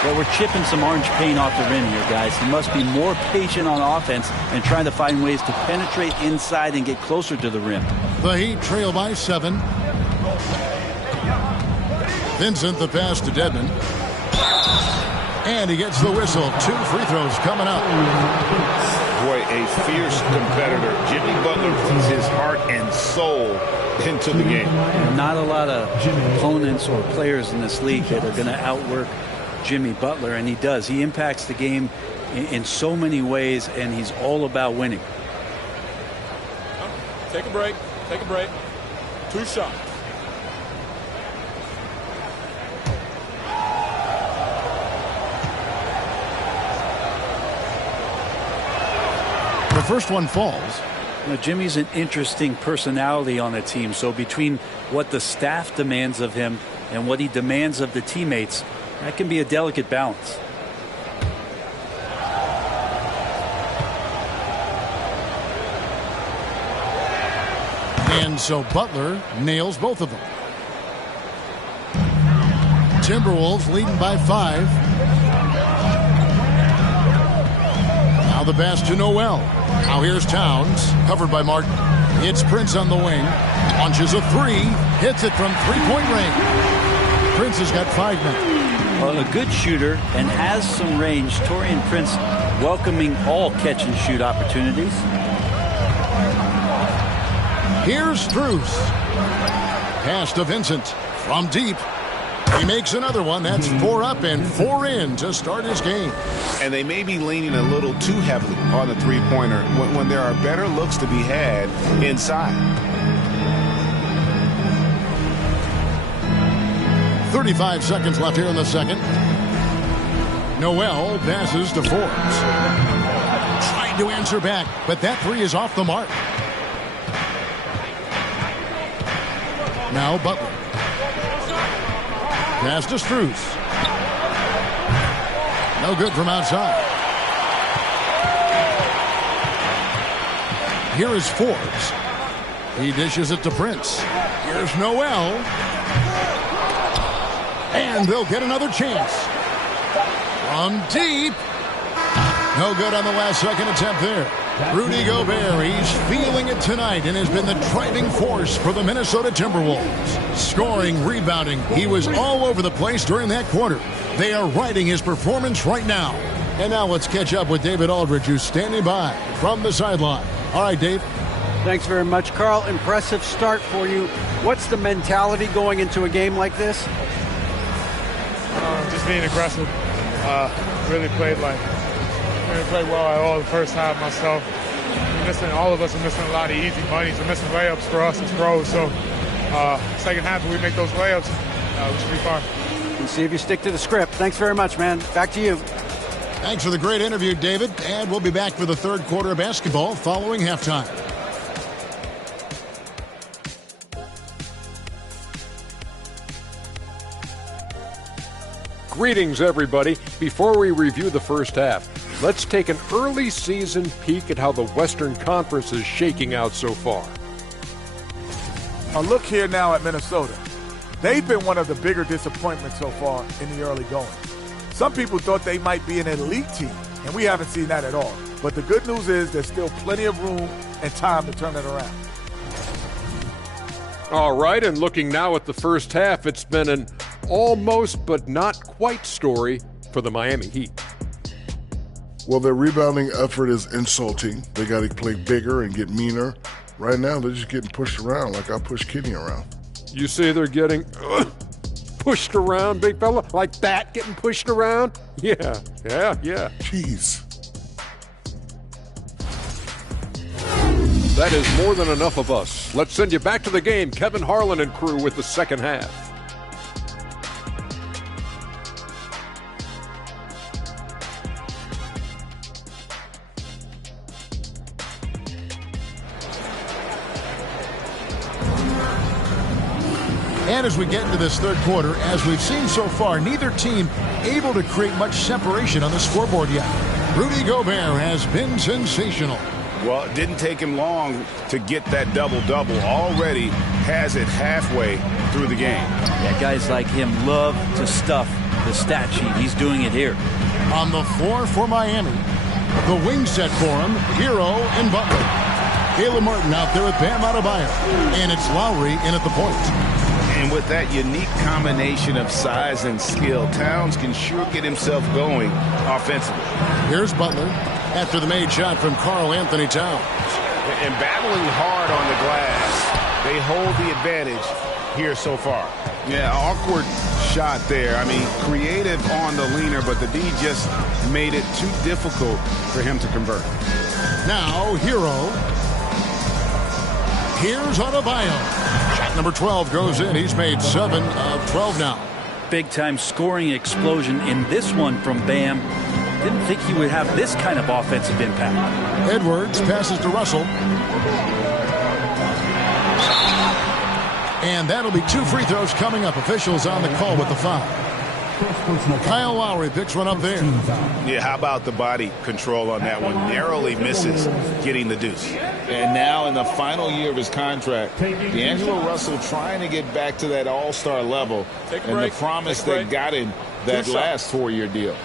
Well, we're chipping some orange paint off the rim here, guys. He must be more patient on offense and trying to find ways to penetrate inside and get closer to the rim. The Heat trail by 7. Vincent, the pass to Dedman. And he gets the whistle. 2 free throws coming up. Boy, a fierce competitor. Jimmy Butler puts his heart and soul into the game. Not a lot of opponents or players in this league that are going to outwork Jimmy Butler, and he does. He impacts the game in so many ways, and he's all about winning. Take a break. Take a break. 2 shots. The first one falls. Now, Jimmy's an interesting personality on the team, so between what the staff demands of him and what he demands of the teammates, that can be a delicate balance. And so Butler nails both of them. Timberwolves leading by 5. Now the pass to Noel. Now here's Towns, covered by Martin. It's Prince on the wing. Launches a 3. Hits it from 3-point range. Prince has got 5 now. Well, a good shooter and has some range. Taurean Prince welcoming all catch-and-shoot opportunities. Here's Strus. Pass to Vincent from deep. He makes another one. That's 4 up and 4 in to start his game. And they may be leaning a little too heavily on the 3-pointer when there are better looks to be had inside. 35 seconds left here in the second. Noel passes to Forbes. Trying to answer back, but that three is off the mark. Now Butler. Pass to Strus. No good from outside. Here is Forbes. He dishes it to Prince. Here's Noel. And they'll get another chance. From deep. No good on the last second attempt there. Rudy Gobert, he's feeling it tonight and has been the driving force for the Minnesota Timberwolves. Scoring, rebounding, he was all over the place during that quarter. They are riding his performance right now. And now let's catch up with David Aldridge, who's standing by from the sideline. All right, Dave. Thanks very much, Carl. Impressive start for you. What's the mentality going into a game like this? Just being aggressive. Really played well at all the first half myself. All of us are missing a lot of easy bunnies. We're missing layups for us as pros. So second half, if we make those layups, we should be fine. We'll see if you stick to the script. Thanks very much, man. Back to you. Thanks for the great interview, David. And we'll be back for the third quarter of basketball following halftime. Greetings, everybody. Before we review the first half, let's take an early season peek at how the Western Conference is shaking out so far. A look here now at Minnesota. They've been one of the bigger disappointments so far in the early going. Some people thought they might be an elite team, and we haven't seen that at all. But the good news is there's still plenty of room and time to turn it around. All right, and looking now at the first half, it's been an almost but not quite story for the Miami Heat. Well, their rebounding effort is insulting. They got to play bigger and get meaner. Right now, they're just getting pushed around like I pushed Kenny around. You say they're getting pushed around, big fella? Like that, getting pushed around? Yeah. Jeez. That is more than enough of us. Let's send you back to the game. Kevin Harlan and crew with the second half. And as we get into this third quarter, as we've seen so far, neither team able to create much separation on the scoreboard yet. Rudy Gobert has been sensational. Well, it didn't take him long to get that double-double. Already has it halfway through the game. Yeah, guys like him love to stuff the stat sheet. He's doing it here. On the floor for Miami, the wing set for him, Hero and Butler. Caleb Martin out there with Bam Adebayo. And it's Lowry in at the point. And with that unique combination of size and skill, Towns can sure get himself going offensively. Here's Butler after the made shot from Karl Anthony Towns. And battling hard on the glass, they hold the advantage here so far. Yeah, awkward shot there. I mean, creative on the leaner, but the D just made it too difficult for him to convert. Now, Hero. Here's Adebayo. Shot number 12 goes in. He's made 7 of 12 now. Big-time scoring explosion in this one from Bam. Didn't think he would have this kind of offensive impact. Edwards passes to Russell. And that'll be 2 free throws coming up. Officials on the call with the foul. Kyle Lowry picks one up there. Yeah, how about the body control on that one? Narrowly misses getting the deuce. And now in the final year of his contract, D'Angelo Russell trying to get back to that all-star level and the promise that got him that last 4-year deal.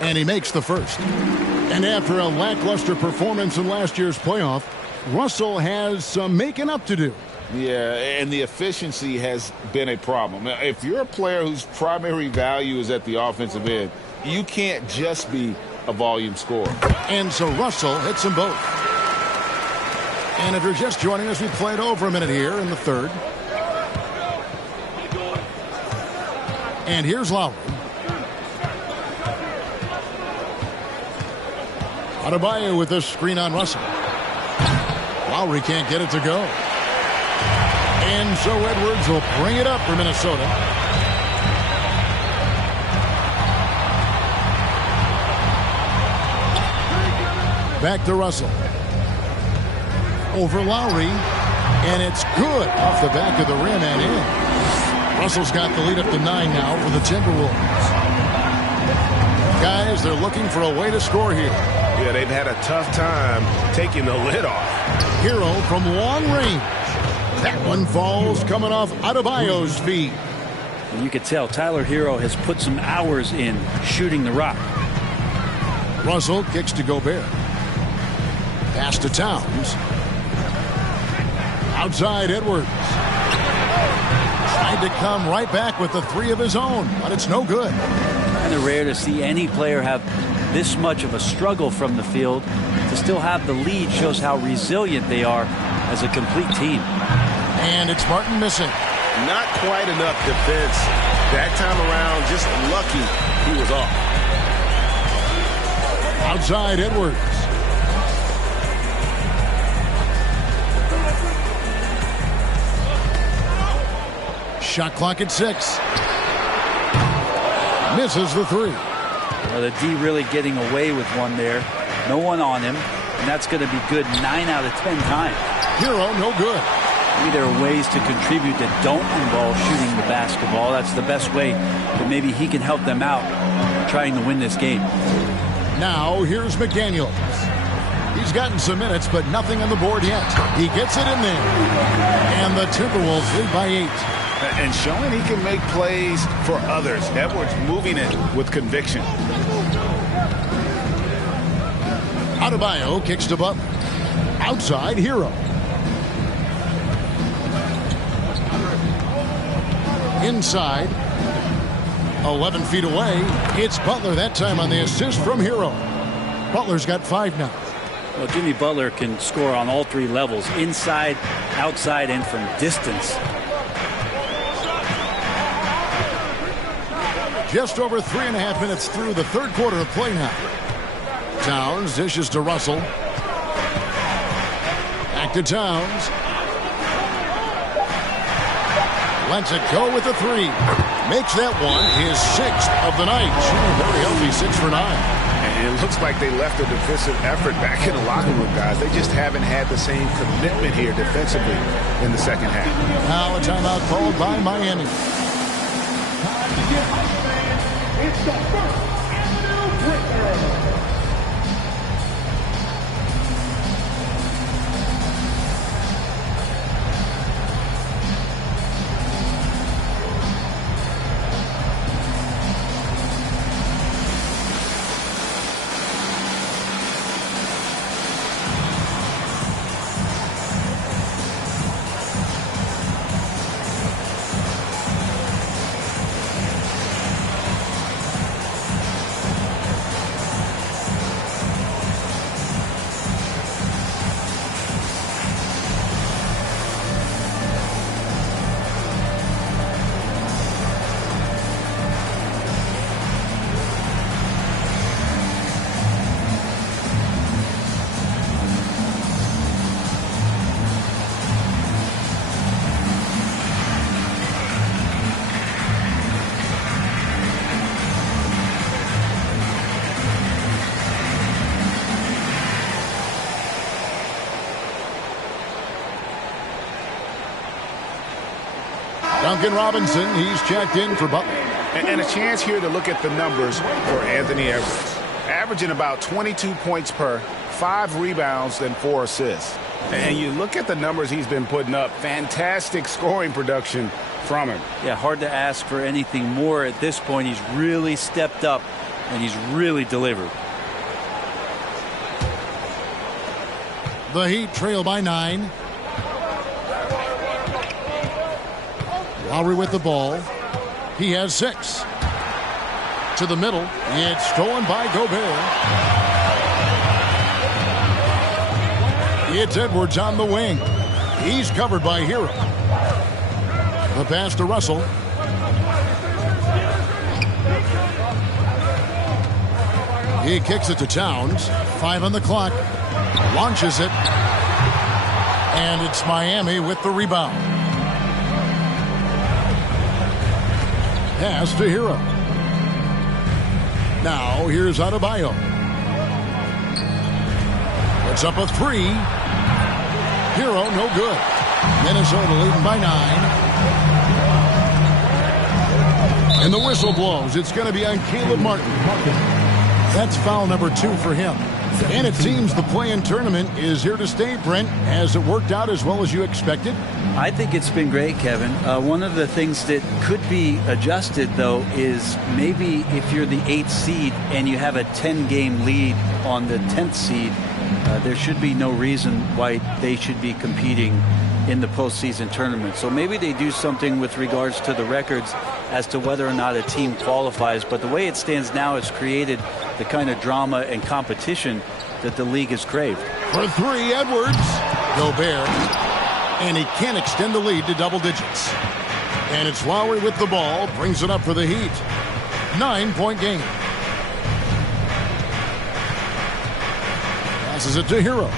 And he makes the first. And after a lackluster performance in last year's playoff, Russell has some making up to do. Yeah, and the efficiency has been a problem. Now, if you're a player whose primary value is at the offensive end, you can't just be a volume scorer. And so Russell hits them both. And if you're just joining us, we played over a minute here in the third. And here's Lowry. Adebayo with this screen on Russell. Lowry can't get it to go. And so Edwards will bring it up for Minnesota. Back to Russell. Over Lowry. And it's good off the back of the rim and in. Russell's got the lead up to 9 now for the Timberwolves. Guys, they're looking for a way to score here. Yeah, they've had a tough time taking the lid off. Hero from long range. That one falls coming off Adebayo's feet. And you can tell Tyler Hero has put some hours in shooting the rock. Russell kicks to Gobert. Pass to Towns. Outside Edwards. Tried to come right back with the 3 of his own, but it's no good. Kind of rare to see any player have this much of a struggle from the field. To still have the lead shows how resilient they are as a complete team. And it's Martin missing. Not quite enough defense. That time around, just lucky he was off. Outside Edwards. Shot clock at 6. Misses the 3. Well, the D really getting away with one there. No one on him. And that's going to be good 9 out of 10 times. Hero, no good. Maybe there are ways to contribute that don't involve shooting the basketball. That's the best way that maybe he can help them out trying to win this game. Now, here's McDaniels. He's gotten some minutes, but nothing on the board yet. He gets it in there. And the Timberwolves lead by 8. And showing he can make plays for others. Edwards moving it with conviction. Adebayo kicks to Butler. Outside Hero. Inside. 11 feet away. It's Butler that time on the assist from Hero. Butler's got 5 now. Well, Jimmy Butler can score on all 3 levels. Inside, outside, and from distance. Just over 3.5 minutes through the third quarter of play now. Towns dishes to Russell. Back to Towns. Lets it go with the 3. Makes that one his 6th of the night. Shooting very healthy, 6 for 9. And it looks like they left a defensive effort back in the locker room, guys. They just haven't had the same commitment here defensively in the second half. Now a timeout called by Miami. It's the first annual breaker. Duncan Robinson, he's checked in for Butler. And a chance here to look at the numbers for Anthony Edwards. Averaging about 22 points per, 5 rebounds, and 4 assists. And you look at the numbers he's been putting up, fantastic scoring production from him. Yeah, hard to ask for anything more at this point. He's really stepped up, and he's really delivered. The Heat trail by 9. Lowry with the ball. He has 6. To the middle. It's stolen by Gobert. It's Edwards on the wing. He's covered by Hero. The pass to Russell. He kicks it to Towns. 5 on the clock. Launches it. And it's Miami with the rebound. Pass to Hero. Now here's Adebayo. Puts up a three. Hero, no good. Minnesota leading by 9. And the whistle blows. It's going to be on Caleb Martin. That's foul number 2 for him. And it seems the play-in tournament is here to stay, Brent. Has it worked out as well as you expected? I think it's been great, Kevin. One of the things that could be adjusted, though, is maybe if you're the 8th seed and you have a 10-game lead on the 10th seed, there should be no reason why they should be competing in the postseason tournament. So maybe they do something with regards to the records as to whether or not a team qualifies. But the way it stands now, it's created the kind of drama and competition that the league has craved. For 3, Edwards. Gobert. And he can't extend the lead to double digits. And it's Lowry with the ball. Brings it up for the Heat. 9-point game. Passes it to Hero.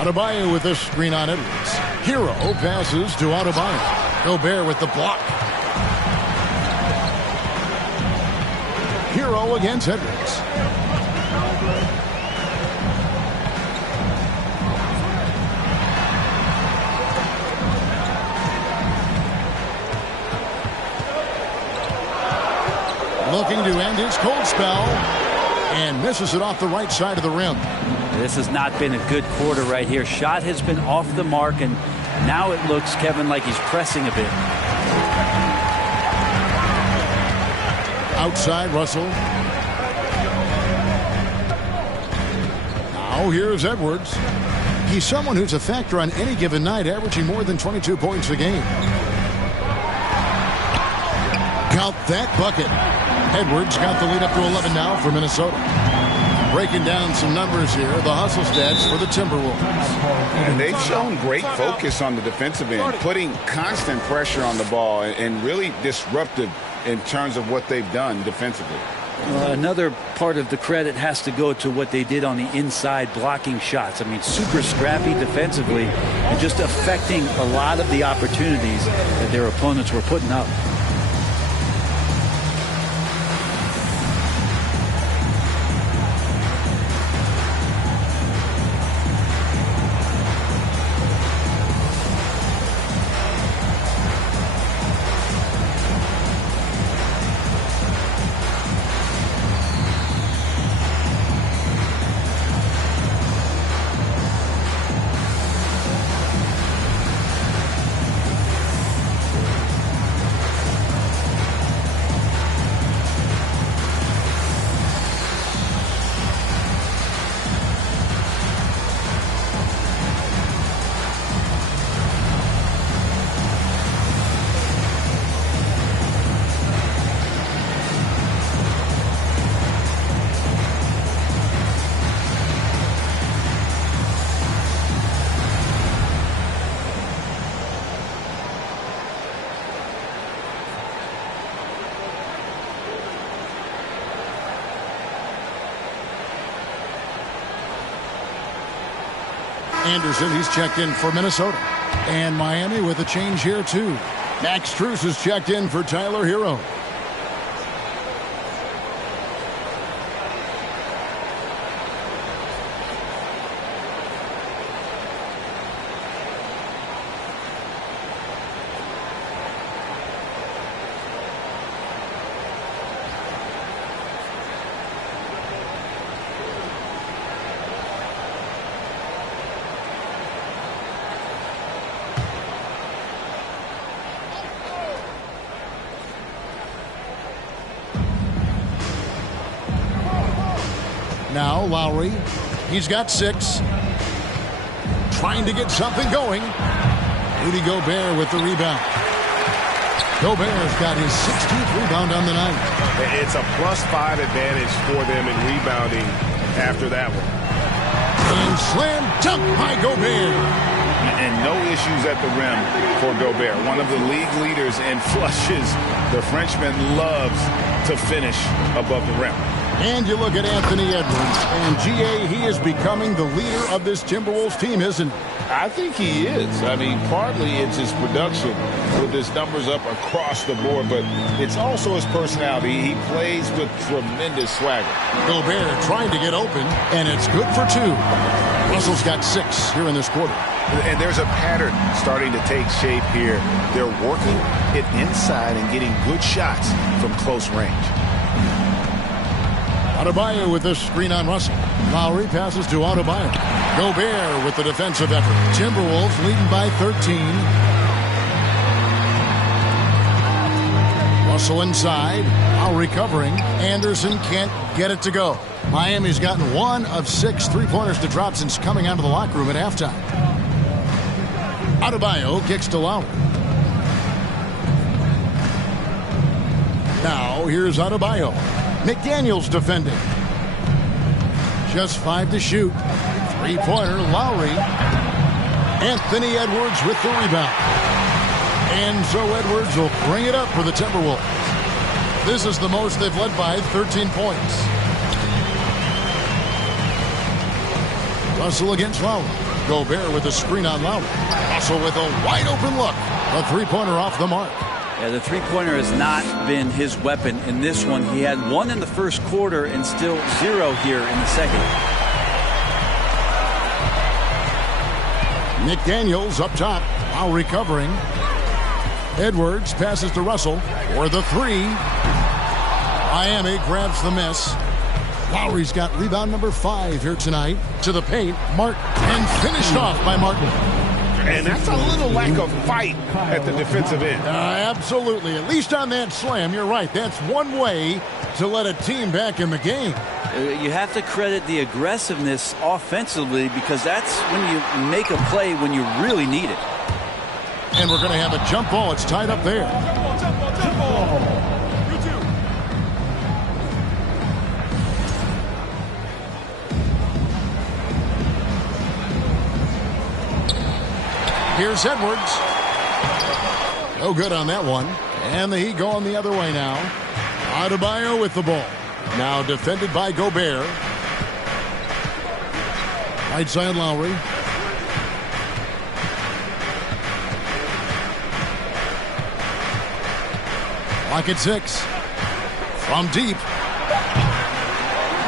Adebayo with a screen on Edwards. Hero passes to Adebayo. Gobert with the block. Hero against Edwards. Looking to end his cold spell. And misses it off the right side of the rim. This has not been a good quarter right here. Shot has been off the mark, and now it looks, Kevin, like he's pressing a bit. Outside, Russell. Now here's Edwards. He's someone who's a factor on any given night, averaging more than 22 points a game. Count that bucket. Edwards got the lead up to 11 now for Minnesota. Breaking down some numbers here, the hustle stats for the Timberwolves. And they've shown great focus on the defensive end, putting constant pressure on the ball and really disruptive in terms of what they've done defensively. Another part of the credit has to go to what they did on the inside, blocking shots. I mean, super scrappy defensively and just affecting a lot of the opportunities that their opponents were putting up. Anderson, he's checked in for Minnesota. And Miami with a change here, too. Max Strus is checked in for Tyler Hero. Now Lowry, he's got 6. Trying to get something going. Rudy Gobert with the rebound. Gobert's got his 16th rebound on the night. It's a +5 advantage for them in rebounding after that one. And slam dunk by Gobert. And no issues at the rim for Gobert. One of the league leaders in flushes. The Frenchman loves to finish above the rim. And you look at Anthony Edwards, and G.A., he is becoming the leader of this Timberwolves team, isn't he? I think he is. I mean, partly it's his production with his numbers up across the board, but it's also his personality. He plays with tremendous swagger. Gobert trying to get open, and it's good for 2. Russell's got 6 here in this quarter. And there's a pattern starting to take shape here. They're working it inside and getting good shots from close range. Adebayo with the screen on Russell. Lowry passes to Adebayo. Gobert with the defensive effort. Timberwolves leading by 13. Russell inside. Lowry covering. Anderson can't get it to go. Miami's gotten 1 of 6 3-pointers to drop since coming out of the locker room at halftime. Adebayo kicks to Lowry. Now here's Adebayo. McDaniels defending. Just 5 to shoot. 3-pointer, Lowry. Anthony Edwards with the rebound. And so Edwards will bring it up for the Timberwolves. This is the most they've led by 13 points. Russell against Lowry. Gobert with a screen on Lowry. Russell with a wide open look. A 3-pointer off the mark. Yeah, the 3-pointer has not been his weapon in this one. He had 1 in the first quarter and still 0 here in the second. McDaniels up top. Lowry covering. Edwards passes to Russell for the 3. Miami grabs the miss. Lowry's got rebound number 5 here tonight. To the paint, Martin, and finished off by Martin. And that's a little lack of fight at the defensive end. Absolutely. At least on that slam, you're right. That's one way to let a team back in the game. You have to credit the aggressiveness offensively because that's when you make a play when you really need it. And we're going to have a jump ball. It's tied up there. Jump ball. You too. Here's Edwards. No good on that one. And the Heat going the other way now. Adebayo with the ball. Now defended by Gobert. Right side Lowry. Lock at 6. From deep.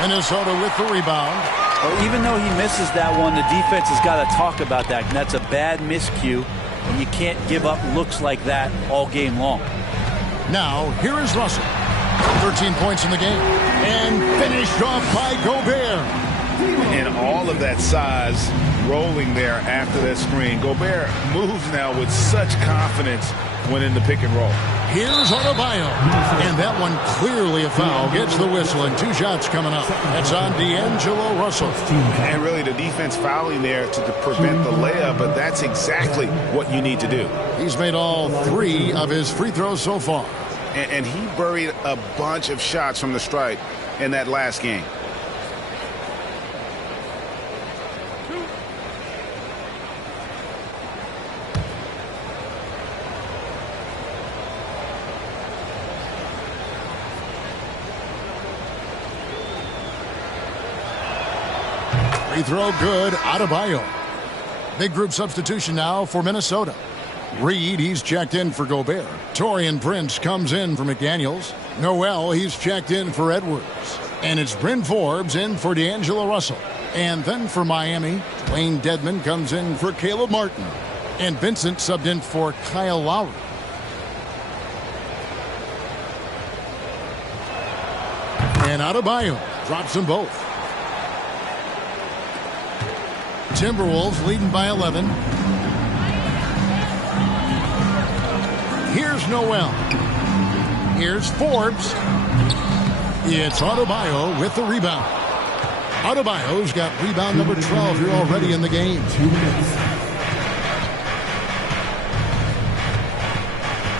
Minnesota with the rebound. Well, even though he misses that one, the defense has got to talk about that. And that's a bad miscue. And you can't give up looks like that all game long. Now, here is Russell. 13 points in the game. And finished off by Gobert. And all of that size rolling there after that screen. Gobert moves now with such confidence when in the pick and roll. Here's Adebayo. And that one clearly a foul. Gets the whistle and 2 shots coming up. That's on D'Angelo Russell. And really the defense fouling there to prevent the layup, but that's exactly what you need to do. He's made all 3 of his free throws so far. And he buried a bunch of shots from the stripe in that last game. Free throw good. Adebayo. Big group substitution now for Minnesota. Reed, he's checked in for Gobert. Taurean Prince comes in for McDaniels. Noel, he's checked in for Edwards. And it's Bryn Forbes in for D'Angelo Russell. And then for Miami, Wayne Dedman comes in for Caleb Martin. And Vincent subbed in for Kyle Lowry. And Adebayo drops them both. Timberwolves leading by 11. Here's Noel. Here's Forbes. It's Adebayo with the rebound. Adebayo's got rebound number 12 here already in the game. 2 minutes.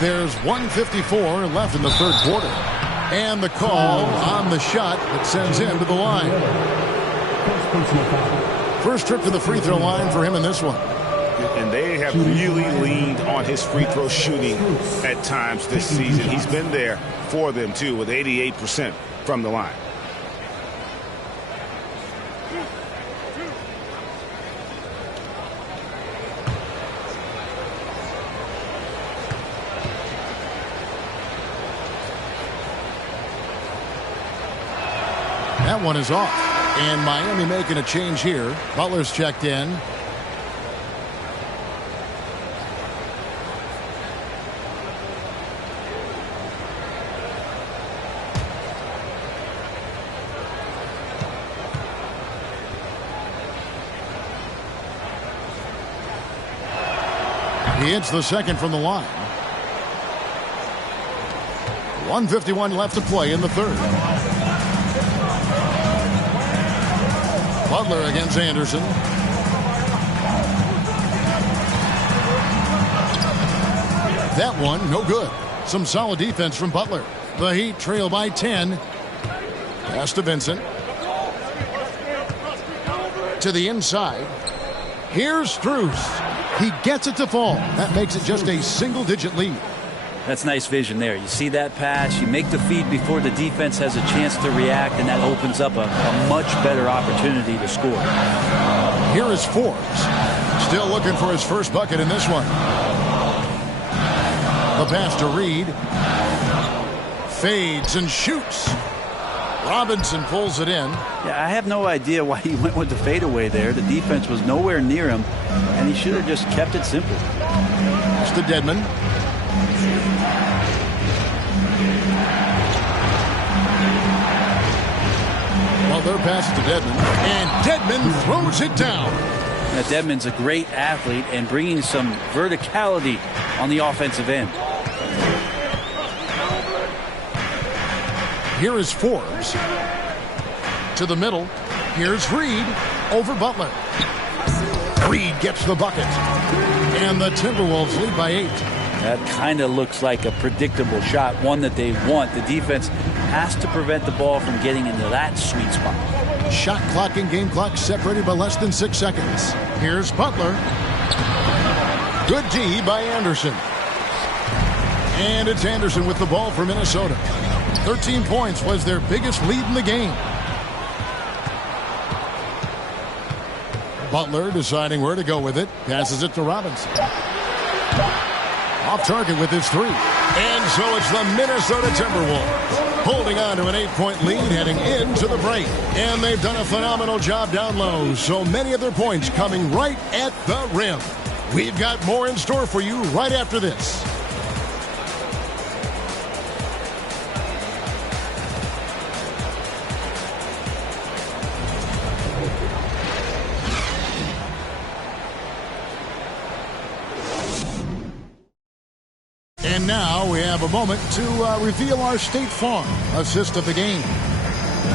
There's 1:54 left in the third quarter. And the call on the shot that sends him to the line. First trip to the free throw line for him in this one. And they have really leaned on his free throw shooting at times this season. He's been there for them, too, with 88% from the line. That one is off. And Miami making a change here. Butler's checked in. He hits the second from the line. 1:51 left to play in the third. Butler against Anderson. That one, no good. Some solid defense from Butler. The Heat trail by 10. Pass to Vincent. To the inside. Here's Strus. He gets it to fall. That makes it just a single-digit lead. That's nice vision there. You see that pass, you make the feed before the defense has a chance to react, and that opens up a much better opportunity to score. Here is Forbes. Still looking for his first bucket in this one. The pass to Reed. Fades and shoots. Robinson pulls it in. Yeah, I have no idea why he went with the fadeaway there. The defense was nowhere near him, and he should have just kept it simple. It's to Dedmon. Butler passes to Dedmon, and Dedmon throws it down. Now, Dedmon's a great athlete and bringing some verticality on the offensive end. Here is Forbes. To the middle. Here's Reed over Butler. Reed gets the bucket. And the Timberwolves lead by 8. That kind of looks like a predictable shot, one that they want. The defense has to prevent the ball from getting into that sweet spot. Shot clock and game clock separated by less than 6 seconds. Here's Butler. Good D by Anderson. And it's Anderson with the ball for Minnesota. 13 points was their biggest lead in the game. Butler deciding where to go with it. Passes it to Robinson. Off target with his three. And so it's the Minnesota Timberwolves holding on to an 8-point lead heading into the break. And they've done a phenomenal job down low. So many of their points coming right at the rim. We've got more in store for you right after this. And now we have a moment to reveal our State Farm assist of the game.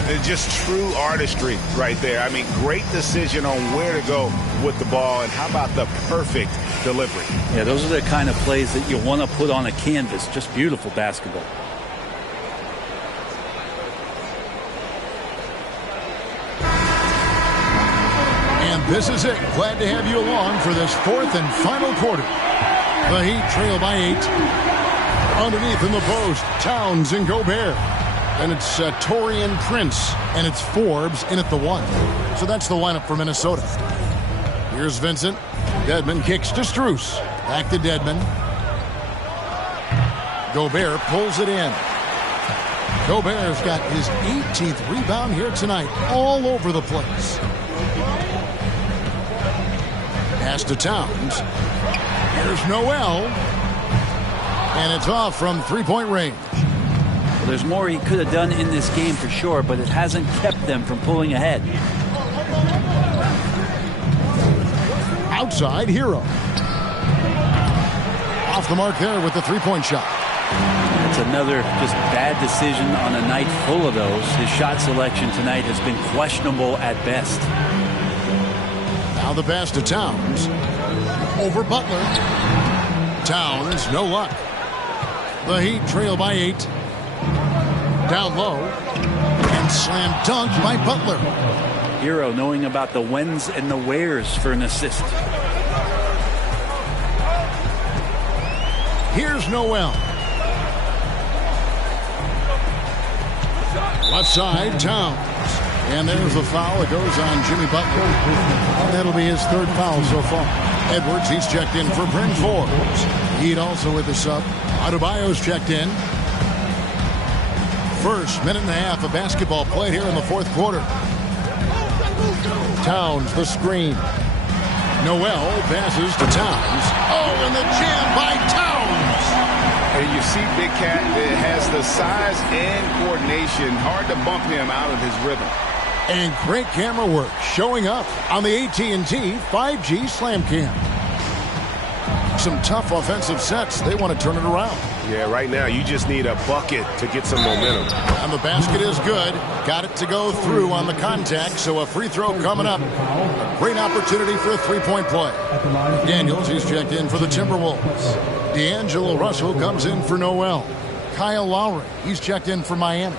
It's just true artistry right there. I mean, great decision on where to go with the ball, and how about the perfect delivery? Yeah, those are the kind of plays that you want to put on a canvas. Just beautiful basketball. And this is it. Glad to have you along for this fourth and final quarter. The Heat trail by 8. Underneath in the post, Towns and Gobert. And it's Taurean Prince, and it's Forbes in at the 1. So that's the lineup for Minnesota. Here's Vincent. Dedmon kicks to Strus. Back to Dedmon. Gobert pulls it in. Gobert's got his 18th rebound here tonight, all over the place. Pass to Towns. Here's Noel. And it's off from three-point range. Well, there's more he could have done in this game for sure, but it hasn't kept them from pulling ahead. Outside, Hero. Off the mark there with the three-point shot. It's another just bad decision on a night full of those. His shot selection tonight has been questionable at best. Now the pass to Towns. Over Butler. Towns, no luck. The Heat trail by 8. Down low. And slam dunk by Butler. Hero knowing about the whens and the wheres for an assist. Here's Noel. Left side, Towns. And there's the foul. It goes on Jimmy Butler. And that'll be his third foul so far. Edwards, he's checked in for Bryn Forbes. Heat also with the sub. Adebayo's checked in. First minute and a half of basketball played here in the fourth quarter. Towns, the screen. Noel passes to Towns. Oh, and the jam by Towns. And you see Big Cat that has the size and coordination. Hard to bump him out of his rhythm. And great camera work showing up on the AT&T 5G Slam Cam. Some tough offensive sets. They want to turn it around. Yeah, right now you just need a bucket to get some momentum. And the basket is good. Got it to go through on the contact, so a free throw coming up. A great opportunity for a three-point play. Daniels, he's checked in for the Timberwolves. D'Angelo Russell comes in for Noel. Kyle Lowry, he's checked in for Miami.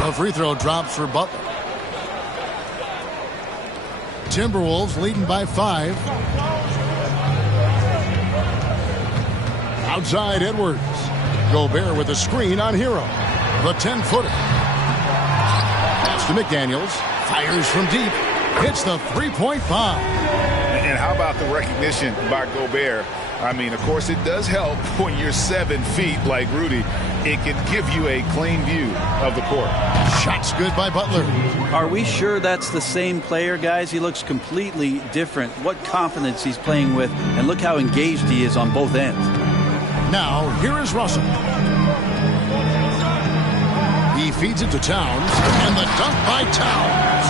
A free throw drops for Butler. Timberwolves leading by 5. Outside Edwards. Gobert with a screen on Hero. The 10-footer. Pass to McDaniels. Fires from deep. Hits the three-point bomb. And how about the recognition by Gobert? I mean, of course, it does help when you're 7 feet like Rudy. It can give you a clean view of the court. Shots good by Butler. Are we sure that's the same player, guys? He looks completely different. What confidence he's playing with, and look how engaged he is on both ends. Now, here is Russell. He feeds it to Towns, and the dunk by Towns.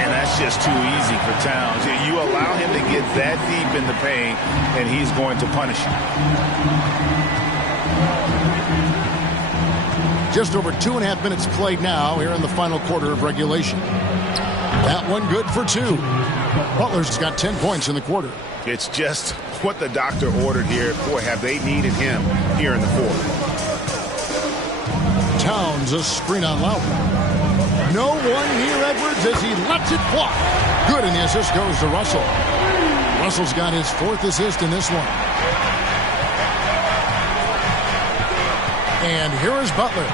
And that's just too easy for Towns. You allow him to get that deep in the paint, and he's going to punish you. Just over 2.5 minutes played now here in the final quarter of regulation. That one good for 2. Butler's got 10 points in the quarter. It's just what the doctor ordered here. Boy, have they needed him here in the fourth. Towns a screen on Lowry. No one near Edwards as he lets it fly. Good, and the assist goes to Russell. Russell's got his 4th assist in this one. And here is Butler.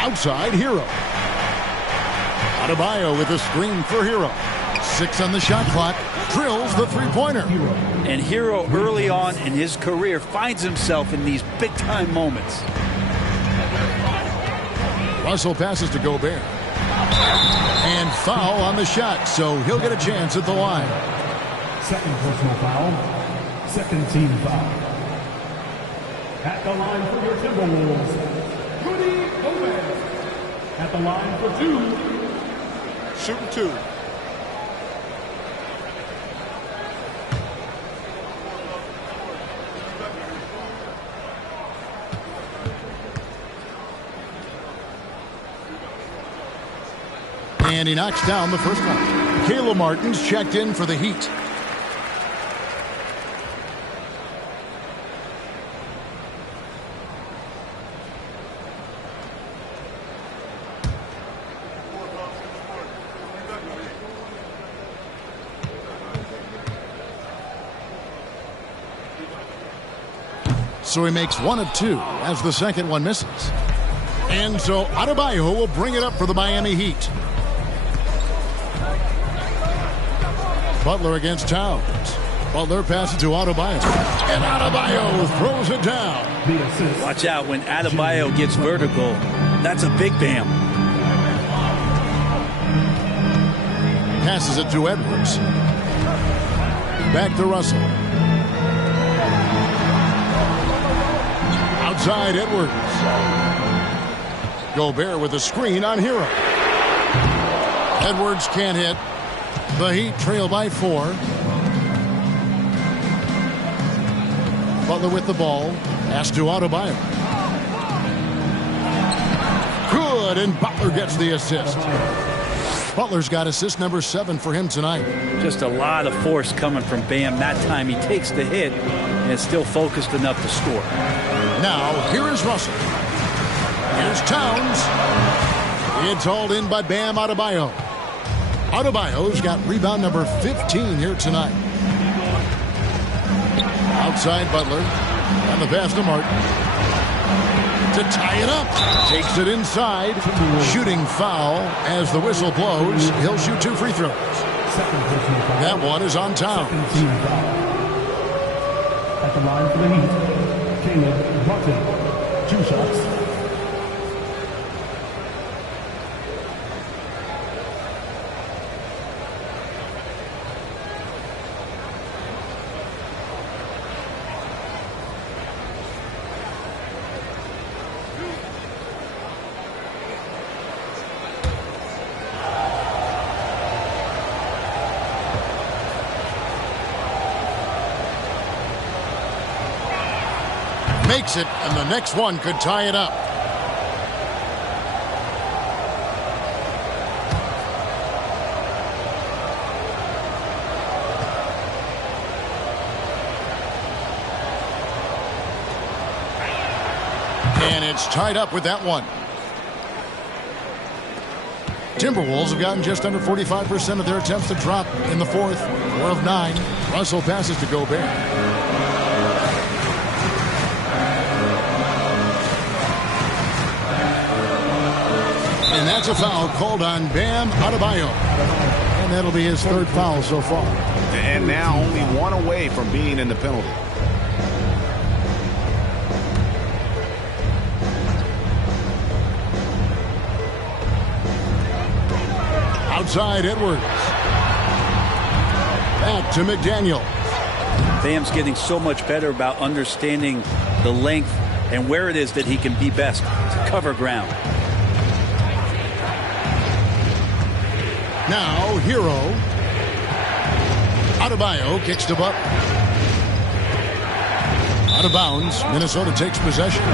Outside, Hero. Adebayo with a screen for Hero. 6 on the shot clock. Drills the three-pointer. And Hero early on in his career finds himself in these big-time moments. Russell passes to Gobert. And foul on the shot, so he'll get a chance at the line. Second personal foul. Second team foul. At the line for your Timberwolves, Rudy Gobert. At the line for 2. Shooting 2. And he knocks down the first one. Caleb Martin's checked in for the Heat. So he makes 1 of 2 as the second one misses. And so Adebayo will bring it up for the Miami Heat. Butler against Towns. Butler passes to Adebayo. And Adebayo throws it down. Watch out when Adebayo gets vertical. That's a big bam. Passes it to Edwards. Back to Russell. Outside Edwards. Gobert with a screen on Hero. Edwards can't hit. The Heat trail by 4. Butler with the ball. Pass to Adebayo. Good, and Butler gets the assist. Butler's got assist number 7 for him tonight. Just a lot of force coming from Bam. That time he takes the hit and is still focused enough to score. Now, here is Russell. Here's Towns. It's hauled in by Bam Adebayo. Adebayo's got rebound number 15 here tonight. Outside Butler. And the pass to Martin. to tie it up. Takes it inside. Shooting foul as the whistle blows. He'll shoot 2 free throws. That one is on Towns. At the line for the Heat, Caleb Martin, 2 shots. Makes it, and the next one could tie it up. And it's tied up with that one. Timberwolves have gotten just under 45% of their attempts to drop in the fourth. 4 of 9. Russell passes to Gobert. And that's a foul called on Bam Adebayo. And that'll be his 3rd foul so far. And now only 1 away from being in the penalty. Outside Edwards. Back to McDaniel. Bam's getting so much better about understanding the length and where it is that he can be best to cover ground. Now, Hero. Adebayo kicks to Butler. Out of bounds. Minnesota takes possession.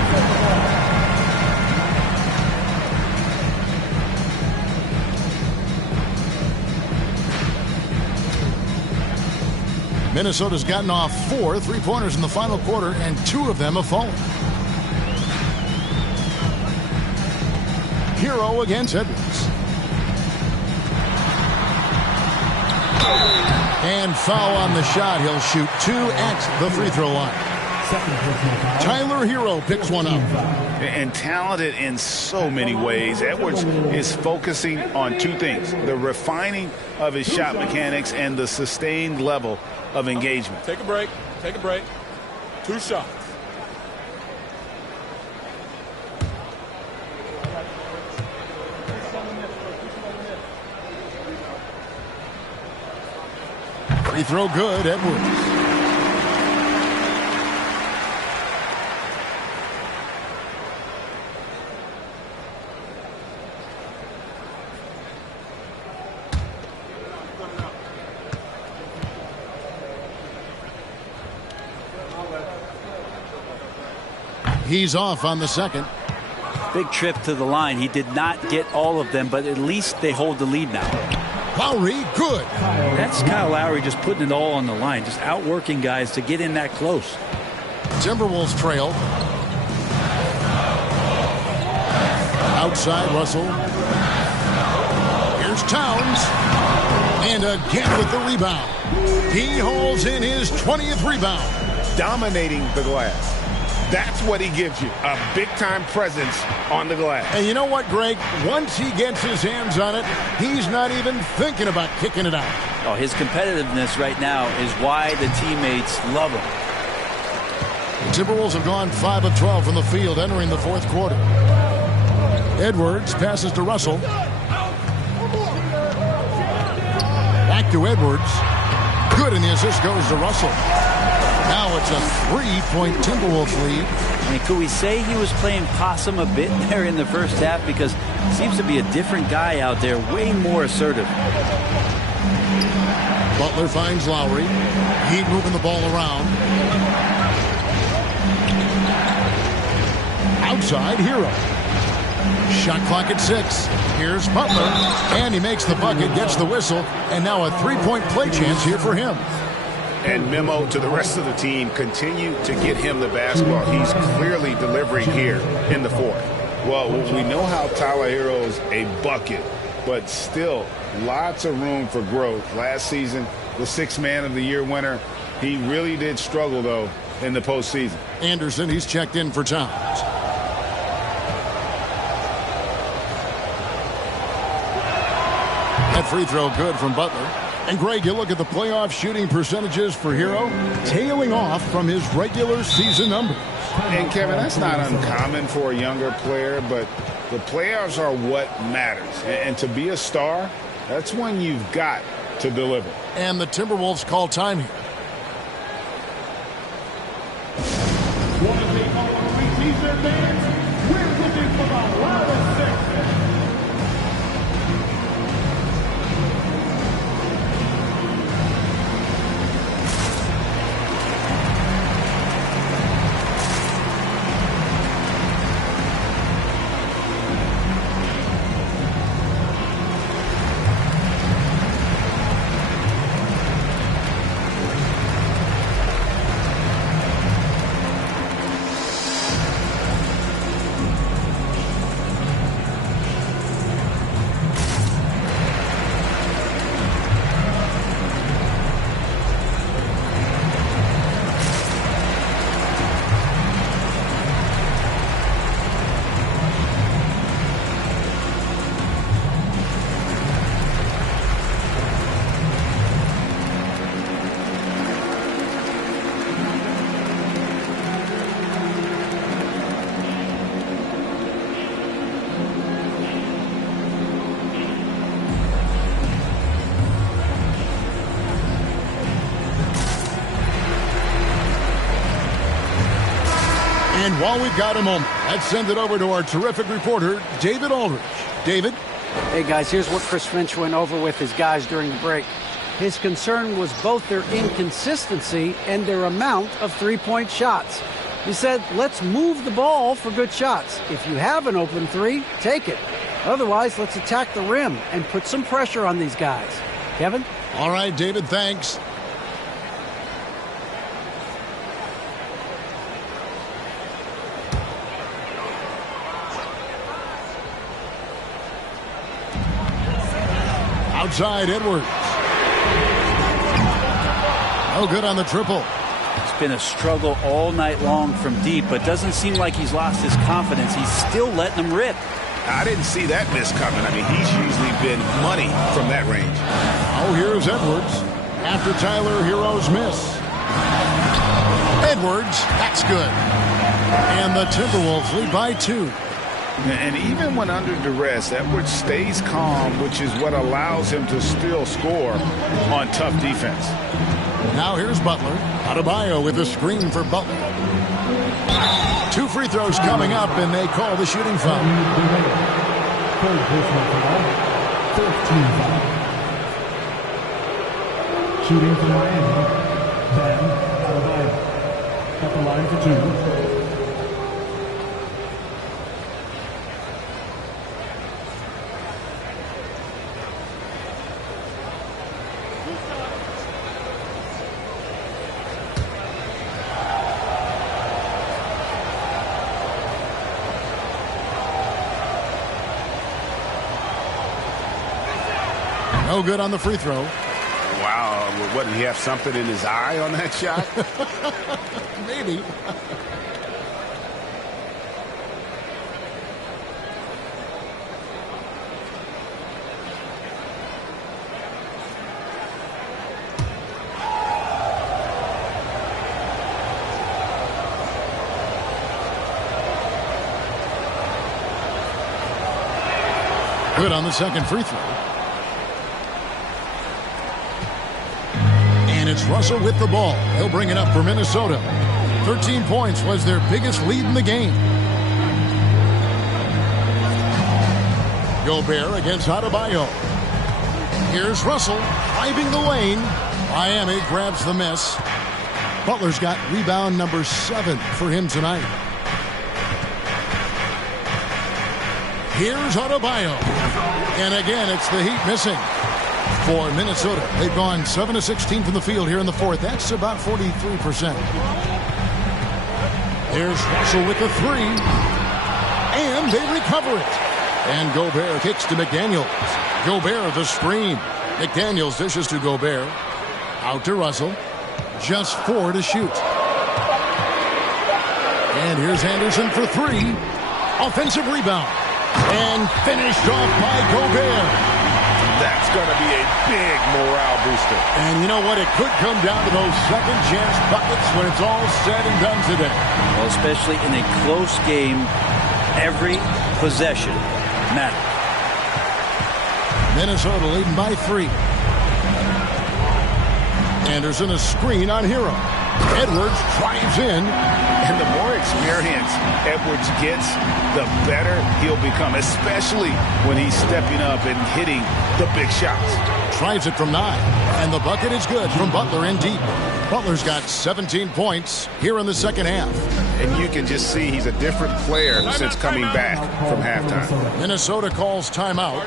Minnesota's gotten off 4 3-pointers in the final quarter, and 2 of them have fallen. Hero against Edwards. And foul on the shot. He'll shoot 2 at the free throw line. Tyler Hero picks one up. And talented in so many ways. Edwards is focusing on 2 things: the refining of his shot mechanics and the sustained level of engagement. Take a break. Take a break. 2 shots. Free throw good, Edwards. He's off on the second. Big trip to the line. He did not get all of them, but at least they hold the lead now. Lowry, good. That's Kyle Lowry just putting it all on the line, just outworking guys to get in that close. Timberwolves trail. Outside Russell. Here's Towns. And again with the rebound. He holds in his 20th rebound. Dominating the glass. That's what he gives you, a big-time presence on the glass. And you know what, Greg? Once he gets his hands on it, he's not even thinking about kicking it out. Oh, his competitiveness right now is why the teammates love him. The Timberwolves have gone 5 of 12 from the field entering the fourth quarter. Edwards passes to Russell. Back to Edwards. Good, and the assist goes to Russell. Now it's a 3-point Timberwolves lead. I mean, could we say he was playing possum a bit there in the first half? Because he seems to be a different guy out there, way more assertive. Butler finds Lowry. Heat moving the ball around. Outside, Hero. Shot clock at 6. Here's Butler. And he makes the bucket, gets the whistle, and now a 3-point play chance here for him. And memo to the rest of the team, continue to get him the basketball. He's clearly delivering here in the fourth. Well, we know how Tyler Hero's a bucket, but still lots of room for growth. Last season, the 6th Man of the Year winner. He really did struggle, though, in the postseason. Anderson, he's checked in for Towns. free throw good from Butler. And Greg, you look at the playoff shooting percentages for Hero, tailing off from his regular season numbers. And Kevin, that's not uncommon for a younger player, but the playoffs are what matters. And to be a star, that's when you've got to deliver. And the Timberwolves call time here. One of the preseason fans, we're looking for the loudest section. And while we've got a moment, let's send it over to our terrific reporter, David Aldridge. David? Hey, guys, here's what Chris Finch went over with his guys during the break. His concern was both their inconsistency and their amount of three-point shots. He said, let's move the ball for good shots. If you have an open three, take it. Otherwise, let's attack the rim and put some pressure on these guys. Kevin? All right, David, thanks. Outside, Edwards. No good on the triple. It's been a struggle all night long from deep, but doesn't seem like he's lost his confidence. He's still letting them rip. I didn't see that miss coming. I mean, he's usually been money from that range. Oh, here's Edwards. After Tyler Hero's miss. Edwards, that's good. And the Timberwolves lead by 2. And even when under duress, Edwards stays calm, which is what allows him to still score on tough defense. Now here's Butler. Adebayo with a screen for Butler. 2 free throws coming up, and they call the shooting foul. Third personal foul, 13 foul. Shooting for Miami, Ben Adebayo. At the line for 2. No good on the free throw. Wow. What, did he have something in his eye on that shot? Maybe. Good on the second free throw. And it's Russell with the ball. He'll bring it up for Minnesota. 13 points was their biggest lead in the game. Gobert against Adebayo. Here's Russell driving the lane. Miami grabs the miss. Butler's got rebound number 7 for him tonight. Here's Adebayo. And again, it's the Heat missing for Minnesota. They've gone 7 of 16 from the field here in the fourth. That's about 43%. There's Russell with the 3. And they recover it. And Gobert kicks to McDaniels. Gobert the screen. McDaniels dishes to Gobert. Out to Russell. Just 4 to shoot. And here's Anderson for 3. Offensive rebound. And finished off by Gobert. That's going to be a big morale booster. And you know what? It could come down to those second chance buckets when it's all said and done today. Well, especially in a close game, every possession matters. Minnesota leading by 3. Anderson a screen on Hero. Edwards drives in. And the more experience Edwards gets, the better he'll become, especially when he's stepping up and hitting the big shots. Tries it from 9. And the bucket is good from Butler in deep. Butler's got 17 points here in the second half. And you can just see he's a different player since coming back from halftime. Minnesota calls timeout.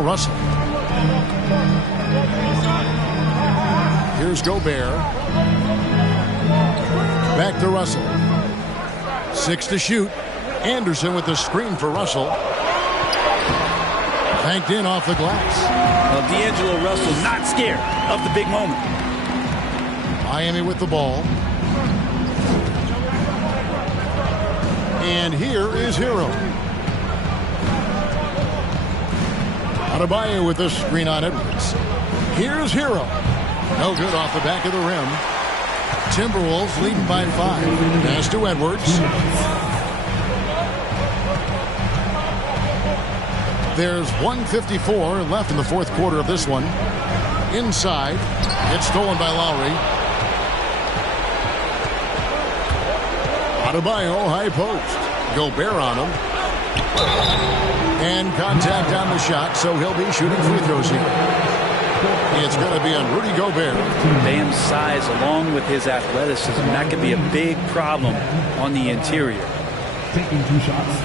Russell. Here's Gobert. Back to Russell. 6 to shoot. Anderson with the screen for Russell. Banked in off the glass. Well, D'Angelo Russell not scared of the big moment. Miami with the ball. And here is Hero. Adebayo with the screen on Edwards. Here's Hero. No good off the back of the rim. Timberwolves leading by 5. Pass to Edwards. There's 1:54 left in the fourth quarter of this one. Inside. It's stolen by Lowry. Adebayo high post. Gobert on him. And contact on the shot, so he'll be shooting free throws here. It's going to be on Rudy Gobert. Bam's size along with his athleticism, that could be a big problem on the interior. Taking 2 shots.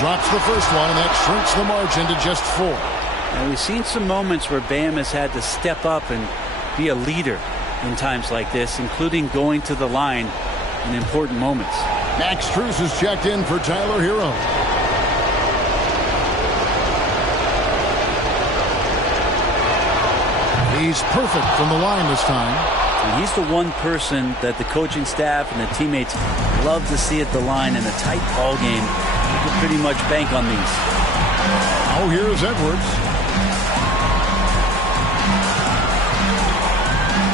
Drops the first one, and that shrinks the margin to just 4. And we've seen some moments where Bam has had to step up and be a leader in times like this, including going to the line in important moments. Max Strus is checked in for Tyler Hero. He's perfect from the line this time. And he's the one person that the coaching staff and the teammates love to see at the line in a tight ball game. can pretty much bank on these. Oh, here's Edwards.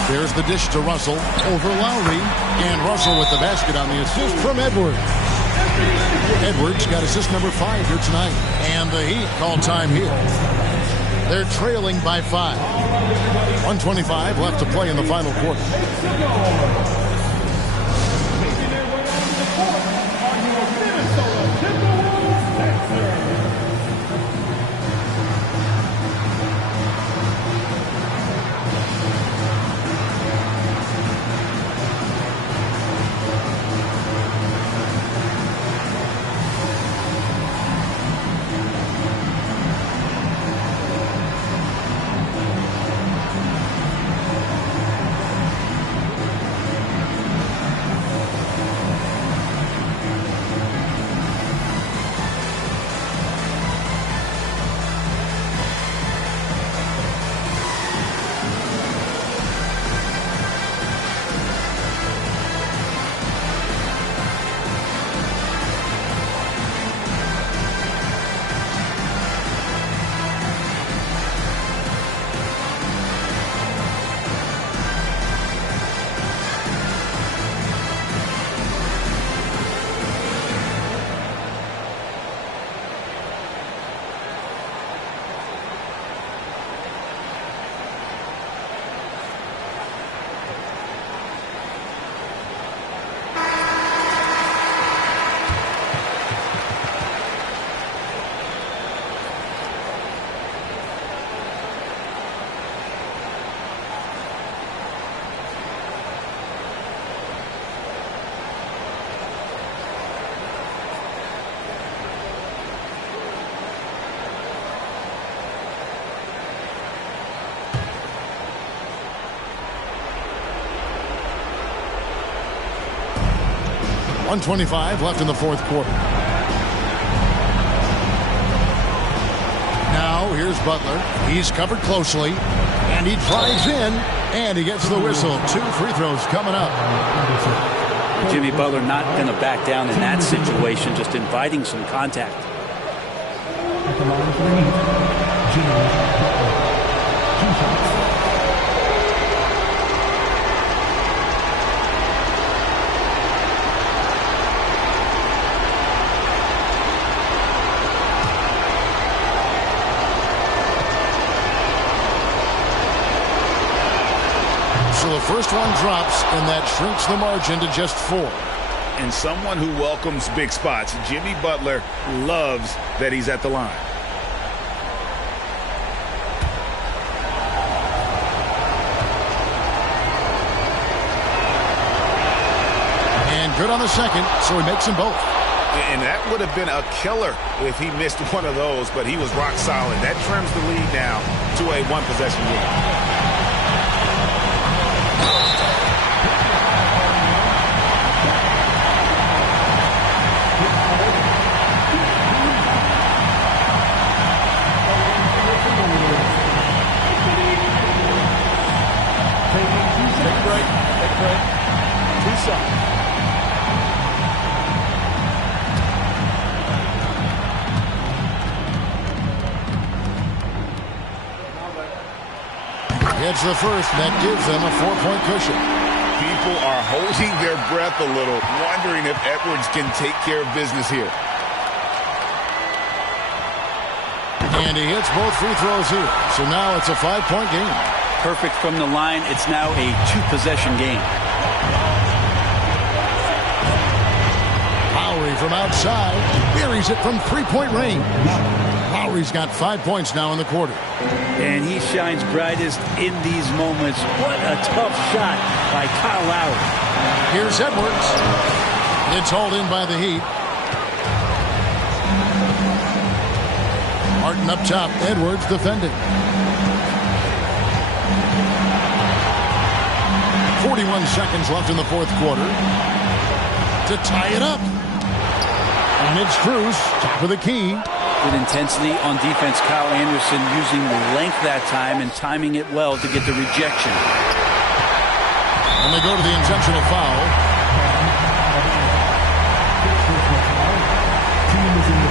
There's the dish to Russell over Lowry. And Russell with the basket on the assist from Edwards. Edwards got assist number 5 here tonight. And the Heat call time here. They're trailing by 5. 1:25 left to play in the final quarter. .125 left in the fourth quarter. Now here's Butler. He's covered closely. And he drives in. And he gets the whistle. 2 free throws coming up. Jimmy Butler not going to back down in that situation, just inviting some contact. At the line for the Heat, Jimmy Butler. 2 shots. So the first one drops, and that shrinks the margin to just 4. And someone who welcomes big spots, Jimmy Butler loves that he's at the line. And good on the second, so he makes them both. And that would have been a killer if he missed one of those, but he was rock solid. That trims the lead now to a one-possession game. It's the first, that gives them a 4-point cushion. People are holding their breath a little, wondering if Edwards can take care of business here. And he hits both free throws here. So now it's a 5-point game. Perfect from the line. It's now a 2-possession game. Lowry from outside. Buries it from 3-point range. Lowry's got 5 points now in the quarter. And he shines brightest in these moments. What a tough shot by Kyle Lowry. Here's Edwards. It's hauled in by the Heat. Martin up top. Edwards defending. 41 seconds left in the fourth quarter to tie it up. And it's Cruz, top of the key. Good intensity on defense. Kyle Anderson using the length that time and timing it well to get the rejection. And they go to the intentional foul. Team is in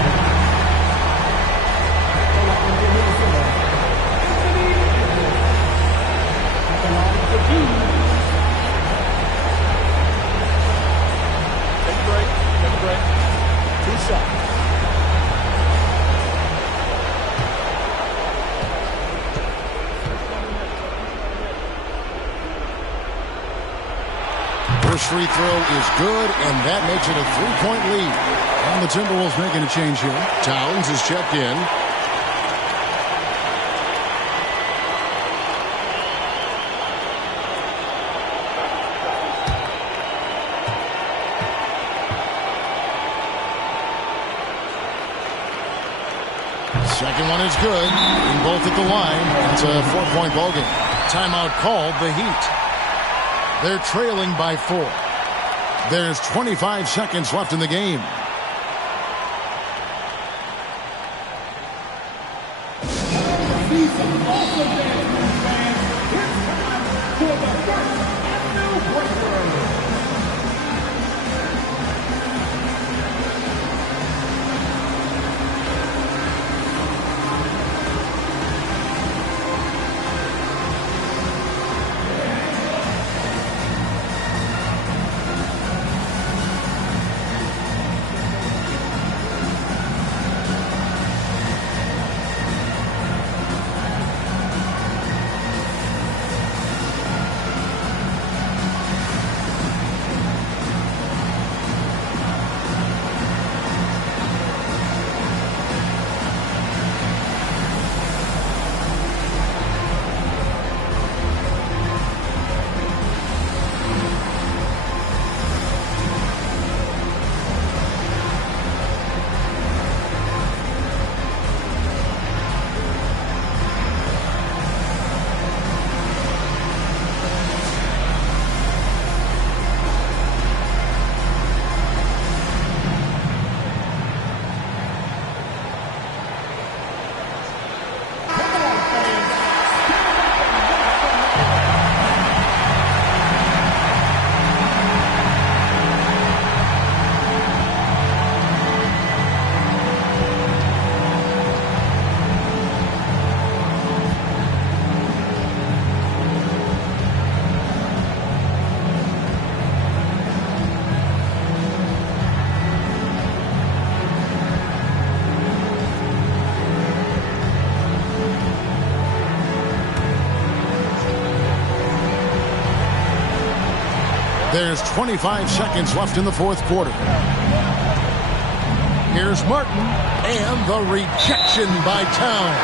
first free throw is good, and that makes it a 3-point lead. And the Timberwolves making a change here. Towns is checked in. Second one is good. And both at the line. It's a 4-point ball game. Timeout called, the Heat. They're trailing by 4. There's 25 seconds left in the game. There's 25 seconds left in the fourth quarter. Here's Martin, and the rejection by Towns.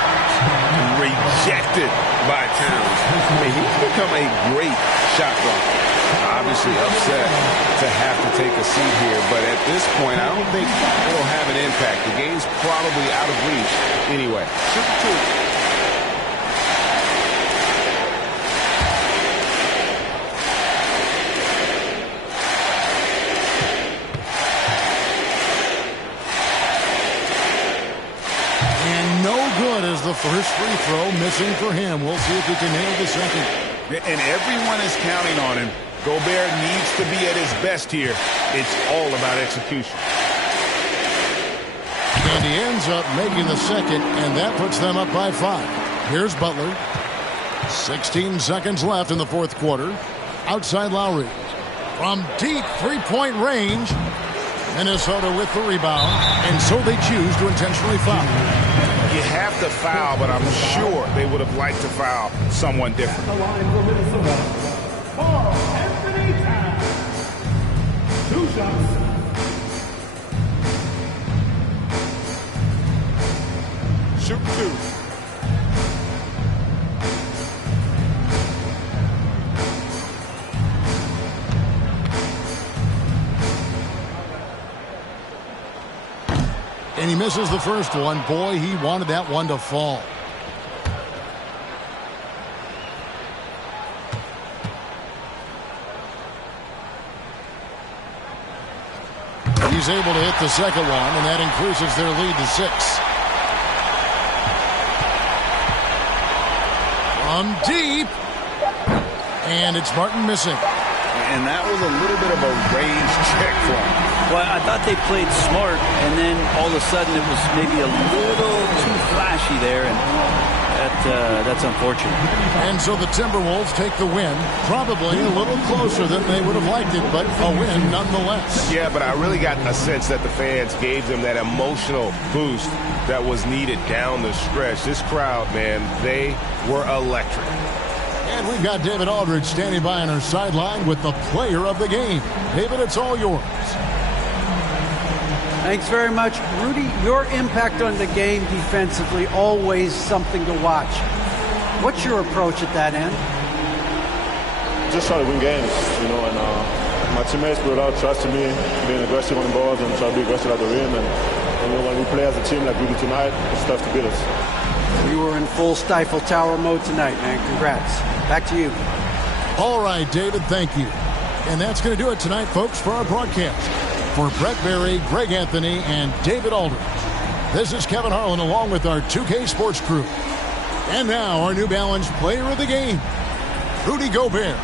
Rejected by Towns. I mean, he's become a great shot blocker. Obviously upset to have to take a seat here, but at this point, I don't think it'll have an impact. The game's probably out of reach anyway. Shoot 2. The first free throw missing for him. We'll see if he can nail the second. And everyone is counting on him. Gobert needs to be at his best here. It's all about execution. And he ends up making the second, and that puts them up by 5. Here's Butler. 16 seconds left in the fourth quarter. Outside Lowry. From deep three-point range. Minnesota with the rebound, and so they choose to intentionally foul. You have to foul, but I'm sure they would have liked to foul someone different. The line for Minnesota, Karl Anthony Towns. 2 shots. Shoot 2. And he misses the first one. Boy, he wanted that one to fall. He's able to hit the second one, and that increases their lead to 6. From deep. And it's Martin missing. And that was a little bit of a range check for him. Well, I thought they played smart, and then all of a sudden it was maybe a little too flashy there, and that's unfortunate. And so the Timberwolves take the win, probably a little closer than they would have liked it, but a win nonetheless. Yeah, but I really got a sense that the fans gave them that emotional boost that was needed down the stretch. This crowd, man, they were electric. And we've got David Aldridge standing by on our sideline with the player of the game. David, it's all yours. Thanks very much. Rudy, your impact on the game defensively, always something to watch. What's your approach at that end? Just try to win games, and my teammates put a lot of trust in me, being aggressive on the balls and try to be aggressive at the rim. And when we play as a team like we do tonight, it's tough to beat us. You were in full Stifle Tower mode tonight, man. Congrats. Back to you. All right, David, thank you. And that's going to do it tonight, folks, for our broadcast. For Brett Berry, Greg Anthony, and David Aldridge, this is Kevin Harlan along with our 2K Sports crew. And now our New Balance player of the game, Rudy Gobert.